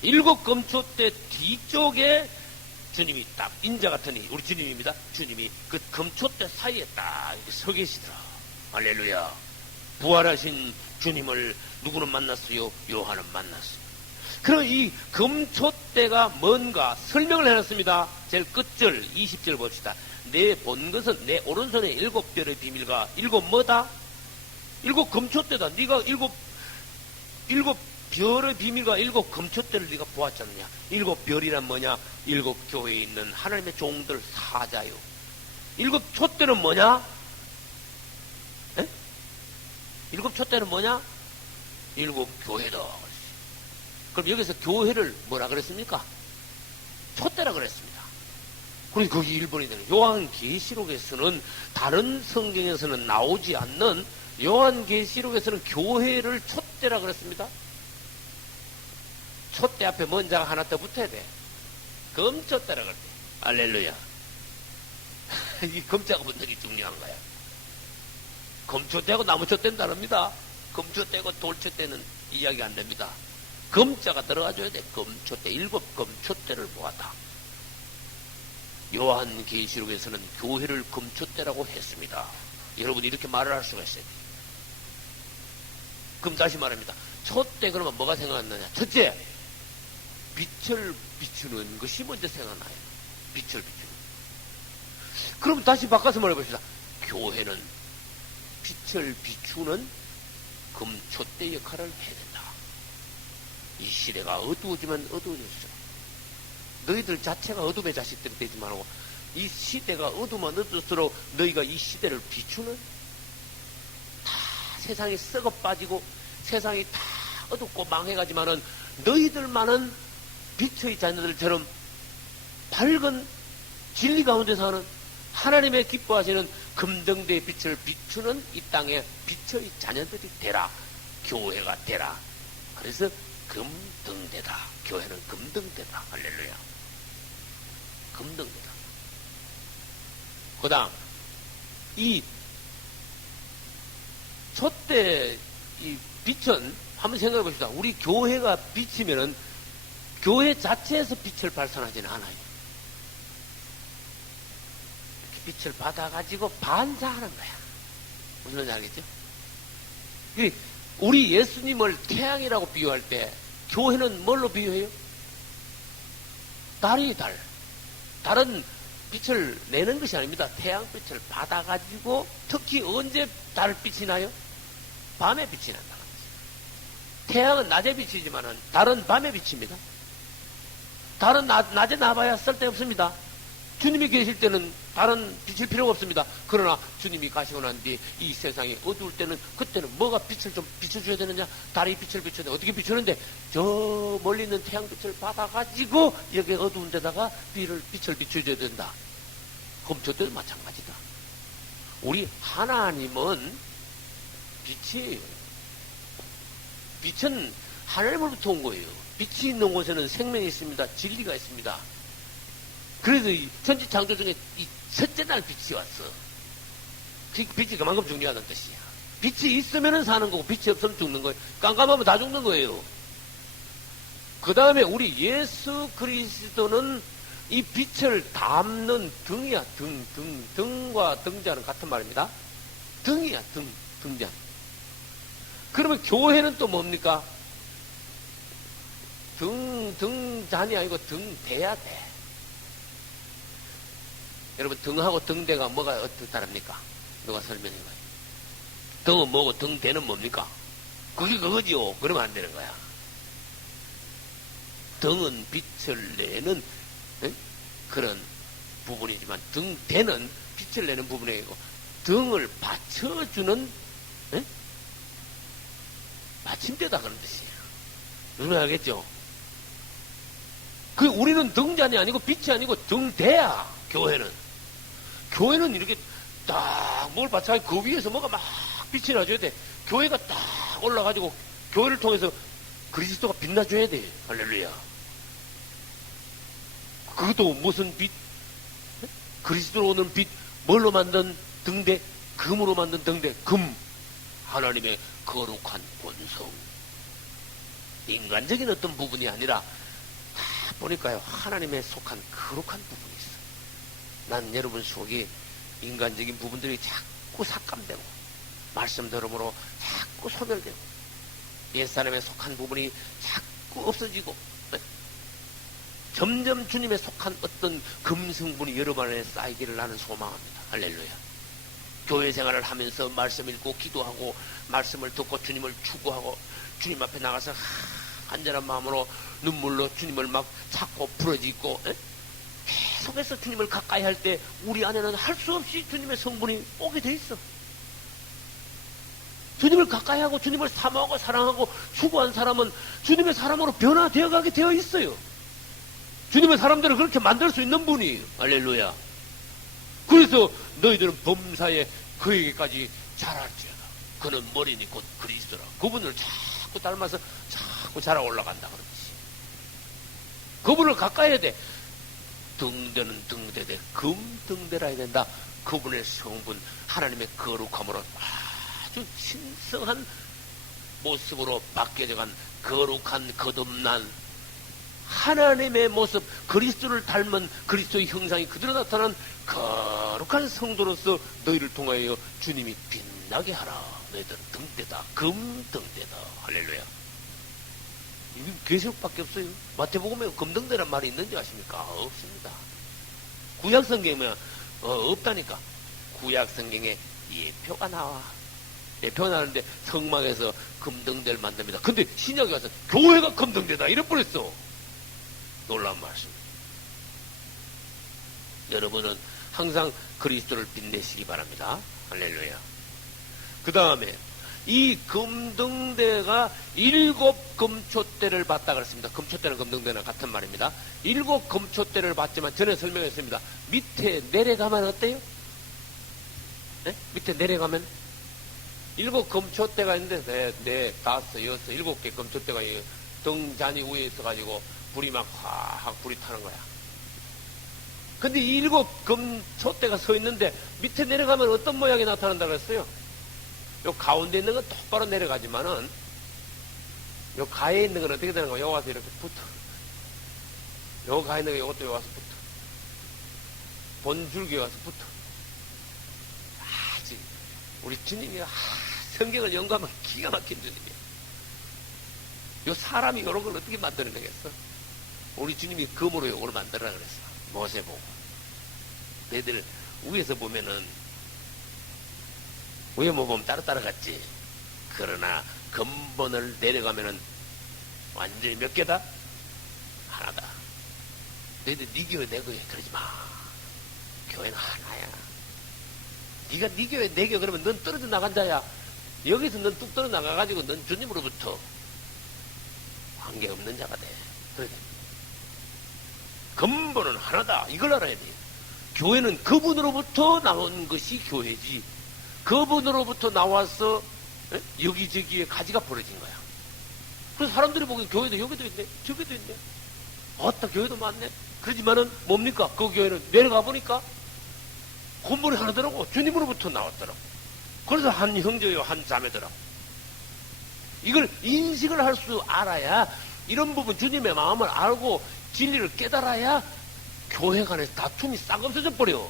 7검초대 뒤쪽에 주님이 딱 인자 같으니 우리 주님입니다. 주님이 그 검초대 사이에 딱 이렇게 서 계시더라. 할렐루야. 부활하신 주님을 누구는 만났어요? 요한은 만났어요. 그럼 이 검초대가 뭔가 설명을 해놨습니다. 제일 끝절 20절 봅시다. 내 본 것은 내 오른손에 7별의 비밀과 7 뭐다? 7 검초대다. 네가 7 별의 비밀과 7 검초대를 네가 보았잖느냐. 7 별이란 뭐냐? 7 교회에 있는 하나님의 종들 사자요. 7 촛대는 뭐냐? 7 촛대는 뭐냐? 7 교회다. 그럼 여기서 교회를 뭐라 그랬습니까? 촛대라 그랬습니다. 그리고 거기 1번이 되는 요한계시록에서는 다른 성경에서는 나오지 않는 요한계시록에서는 교회를 촛대라 그랬습니다. 촛대 앞에 먼자가 하나 더 붙어야 돼. 검촛대라 그랬대. 할렐루야. 이 검자가 붙는 게 중요한 거야. 검촛대하고 나무촛대는 다릅니다. 검촛대하고 돌촛대는 이야기 안 됩니다. 검자가 들어가줘야 돼. 검촛대. 7 검촛대를 모았다. 요한계시록에서는 교회를 검촛대라고 했습니다. 여러분이 이렇게 말을 할 수가 있어요. 그럼 다시 말합니다. 촛대 그러면 뭐가 생각나냐? 첫째, 빛을 비추는 것이 먼저 생각나요. 빛을 비추는. 그럼 다시 바꿔서 말해봅시다. 교회는 빛을 비추는 검촛대 역할을 해야 된다. 이 시대가 어두워지면 어두워졌어. 너희들 자체가 어둠의 자식들이 되지 말고 이 시대가 어두우면 어두울수록 너희가 이 시대를 비추는 다 세상이 썩어 빠지고 세상이 다 어둡고 망해가지만은 너희들만은 빛의 자녀들처럼 밝은 진리 가운데 사는 하나님의 기뻐하시는 금등대의 빛을 비추는 이 땅의 빛의 자녀들이 되라. 교회가 되라. 그래서 금등대다. 교회는 금등대다. 할렐루야. 금등대다. 그 다음 이 촛대 이 빛은 한번 생각해 봅시다. 우리 교회가 비치면은 교회 자체에서 빛을 발산하지는 않아요. 이렇게 빛을 받아가지고 반사하는 거야. 무슨 말인지 알겠죠? 우리 예수님을 태양이라고 비유할 때 교회는 뭘로 비유해요? 달이 달. 달은 빛을 내는 것이 아닙니다. 태양빛을 받아가지고 특히 언제 달빛이 나요? 밤에 빛이 난다는 거죠. 태양은 낮에 비치지만은 달은 밤에 비칩니다. 달은 낮에 나봐야 쓸데없습니다. 주님이 계실 때는 달은 비칠 필요가 없습니다. 그러나 주님이 가시고 난 뒤에 이 세상이 어두울 때는 그때는 뭐가 빛을 좀 비춰줘야 되느냐? 달이 빛을 비춰야 돼. 어떻게 비추는데? 저 멀리 있는 태양빛을 받아가지고 여기 어두운 데다가 빛을 비춰줘야 된다. 검초대도 마찬가지다. 우리 하나님은 빛이에요. 빛은 하나님으로부터 온 거예요. 빛이 있는 곳에는 생명이 있습니다. 진리가 있습니다. 그래서 이 천지창조 중에 이 첫째 날 빛이 왔어. 빛이 그만큼 중요하다는 뜻이야. 빛이 있으면 사는 거고 빛이 없으면 죽는 거예요. 깜깜하면 다 죽는 거예요. 그 다음에 우리 예수 그리스도는 이 빛을 담는 등이야. 등과 등자는 같은 말입니다. 등이야. 등자. 그러면 교회는 또 뭡니까? 등잔이 아니고 등대야 돼. 여러분, 등하고 등대가 뭐가 어떻다랍니까? 누가 설명해봐요. 등은 뭐고 등대는 뭡니까? 그게 그거지요. 그러면 안 되는 거야. 등은 빛을 내는 그런 부분이지만 등대는 빛을 내는 부분이고 등을 받쳐주는 받침대다 그런 뜻이에요. 무슨 알겠죠? 그 우리는 등잔이 아니고 빛이 아니고 등대야. 교회는 이렇게 딱 뭘 받쳐 그 위에서 뭐가 막 빛이 나줘야 돼. 교회가 딱 올라가지고 교회를 통해서 그리스도가 빛나줘야 돼. 할렐루야. 그것도 무슨 빛? 그리스도로 오는 빛. 뭘로 만든 등대? 금으로 만든 등대. 금. 하나님의 거룩한 본성. 인간적인 어떤 부분이 아니라 다 보니까요. 하나님의 속한 거룩한 부분이 있어. 난 여러분 속에 인간적인 부분들이 자꾸 삭감되고 말씀 들음으로 자꾸 소멸되고 옛사람에 속한 부분이 자꾸 없어지고 점점 주님에 속한 어떤 금성분이 여러분 안에 쌓이기를 나는 소망합니다. 할렐루야. 교회 생활을 하면서 말씀 읽고 기도하고 말씀을 듣고 주님을 추구하고 주님 앞에 나가서 간절한 마음으로 눈물로 주님을 막 찾고 부러지고 계속해서 주님을 가까이 할 때 우리 안에는 할 수 없이 주님의 성분이 오게 돼 있어. 주님을 가까이 하고 주님을 사모하고 사랑하고 추구한 사람은 주님의 사람으로 변화되어 가게 되어 있어요. 주님의 사람들을 그렇게 만들 수 있는 분이에요. 할렐루야. 그래서 너희들은 범사에 그에게까지 자랄지어다. 그는 머리니 곧 그리스도라. 그분을 자꾸 닮아서 자꾸 자라 올라간다 그러지. 그분을 가까이 해야 돼. 등대는 등대대 금등대라 해야 된다. 그분의 성분 하나님의 거룩함으로 아주 신성한 모습으로 바뀌어져간 거룩한 거듭난 하나님의 모습, 그리스도를 닮은 그리스도의 형상이 그대로 나타난 거룩한 성도로서 너희를 통하여 주님이 빛나게 하라. 너희들은 등대다. 금등대다. 할렐루야. 이게 계시록밖에 없어요. 마태복음에 금등대란 말이 있는지 아십니까? 없습니다. 구약성경에 없다니까. 구약성경에 예표가 나와. 예표가 나는데 성막에서 금등대를 만듭니다. 근데 신약에 가서 교회가 금등대다 이래 버렸어. 놀라운 말씀. 여러분은 항상 그리스도를 빛내시기 바랍니다. 할렐루야. 그 다음에 이 금등대가 7 금초대를 받다 그랬습니다. 금초대는 금등대나 같은 말입니다. 7 금초대를 받지만 전에 설명했습니다. 밑에 내려가면 어때요? 네? 밑에 내려가면 7 금초대가 있는데 네, 5, 6, 7개 금초대가 등잔이 위에 있어가지고 불이 막 확 불이 타는 거야. 근데 이 7 금초대가 서 있는데 밑에 내려가면 어떤 모양이 나타난다 그랬어요? 요 가운데 있는 건 똑바로 내려가지만은 요 가에 있는 건 어떻게 되는 거야? 요 와서 이렇게 붙어. 요 가에 있는 거 요것도 요 와서 붙어. 본줄기에 와서 붙어. 아직 우리 주님이 성경을 연구하면 기가 막힌 주님이야. 요 사람이 요런 걸 어떻게 만들어내겠어? 우리 주님이 금으로 요걸 만들어라 그랬어. 모세 보고. 너희들 위에서 보면은 위에 뭐 보면 따라갔지. 그러나 근본을 내려가면은 완전히 몇 개다? 하나다. 너희들 네 교회 내 교회 그러지 마. 교회는 하나야. 네가 네 교회 내 교회 그러면 넌 떨어져 나간 자야. 여기서 넌 뚝 떨어져 나가가지고 넌 주님으로부터 관계없는 자가 돼. 그래. 근본은 하나다. 이걸 알아야 돼. 교회는 그분으로부터 나온 것이 교회지. 그분으로부터 나와서 여기저기에 가지가 벌어진 거야. 그래서 사람들이 보기엔 교회도 여기도 있네, 저기도 있네. 어따 교회도 많네. 그러지만은 뭡니까? 그 교회는 내려가 보니까 건물이 하나더라고. 주님으로부터 나왔더라고. 그래서 한 형제요, 한 자매더라고. 이걸 인식을 할 수 알아야, 이런 부분 주님의 마음을 알고 진리를 깨달아야 교회 간의 다툼이 싹 없어져 버려.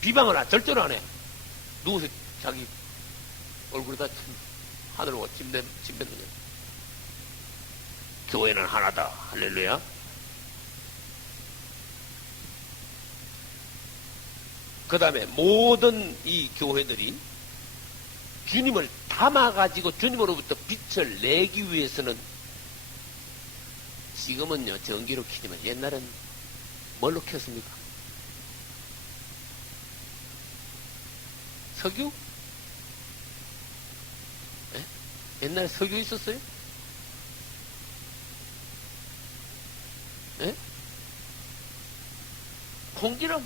비방을 절대로 안 해. 누구서 자기 얼굴에다 하늘 보고 침 뱉는 거야. 교회는 하나다. 할렐루야. 그 다음에 모든 이 교회들이 주님을 담아가지고 주님으로부터 빛을 내기 위해서는 지금은요, 전기로 켜지만 옛날엔 뭘로 켰습니까? 석유? 네? 옛날에 석유 있었어요? 네? 콩기름?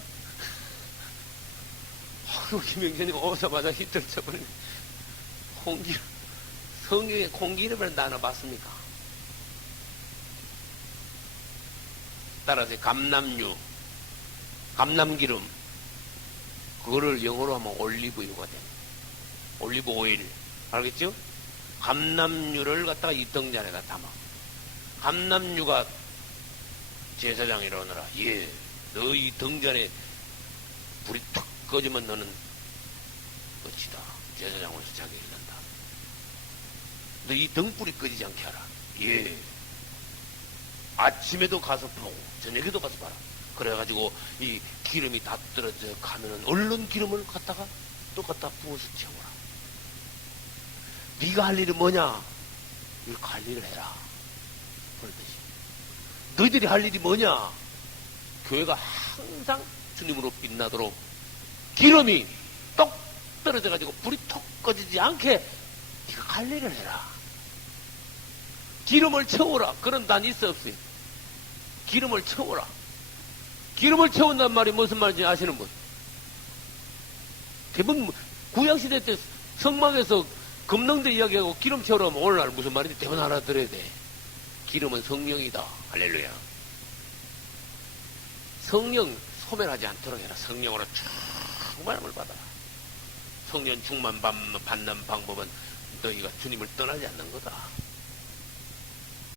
김영전이 오자마자 히트를 쳐버리네. 콩기름. 성경에 콩기름을 나눠봤습니까? 따라서 감남유, 감남기름, 그거를 영어로 하면 올리브유가 됩니다. 올리브 오일. 알겠죠? 감남유를 갖다가 이 등잔에다 담아. 감남유가 제사장이 이러느라, 예, 너 이 등잔에 불이 탁 꺼지면 너는 끝이다. 제사장으로서 자격이 된다. 너 이 등불이 꺼지지 않게 하라. 예. 아침에도 가서 보고 저녁에도 가서 봐라. 그래가지고 이 기름이 다 떨어져 가면은 얼른 기름을 갖다가 또 갖다 부어서 채워라. 네가 할 일이 뭐냐? 이 관리를 해라. 그러듯이 너희들이 할 일이 뭐냐? 교회가 항상 주님으로 빛나도록 기름이 똑 떨어져가지고 불이 톡 꺼지지 않게 네가 관리를 해라. 기름을 채워라. 그런 단 있어 없어요? 기름을 채워라. 기름을 채운단 말이 무슨 말인지 아시는 분? 대부분 구약시대 때 성막에서 금능대 이야기하고 기름 채우라 하면 오늘날 무슨 말인지 대부분 알아들어야 돼. 기름은 성령이다. 할렐루야. 성령 소멸하지 않도록 해라. 성령으로 충만함을 받아라. 성령 충만 받는 방법은 너희가 주님을 떠나지 않는 거다.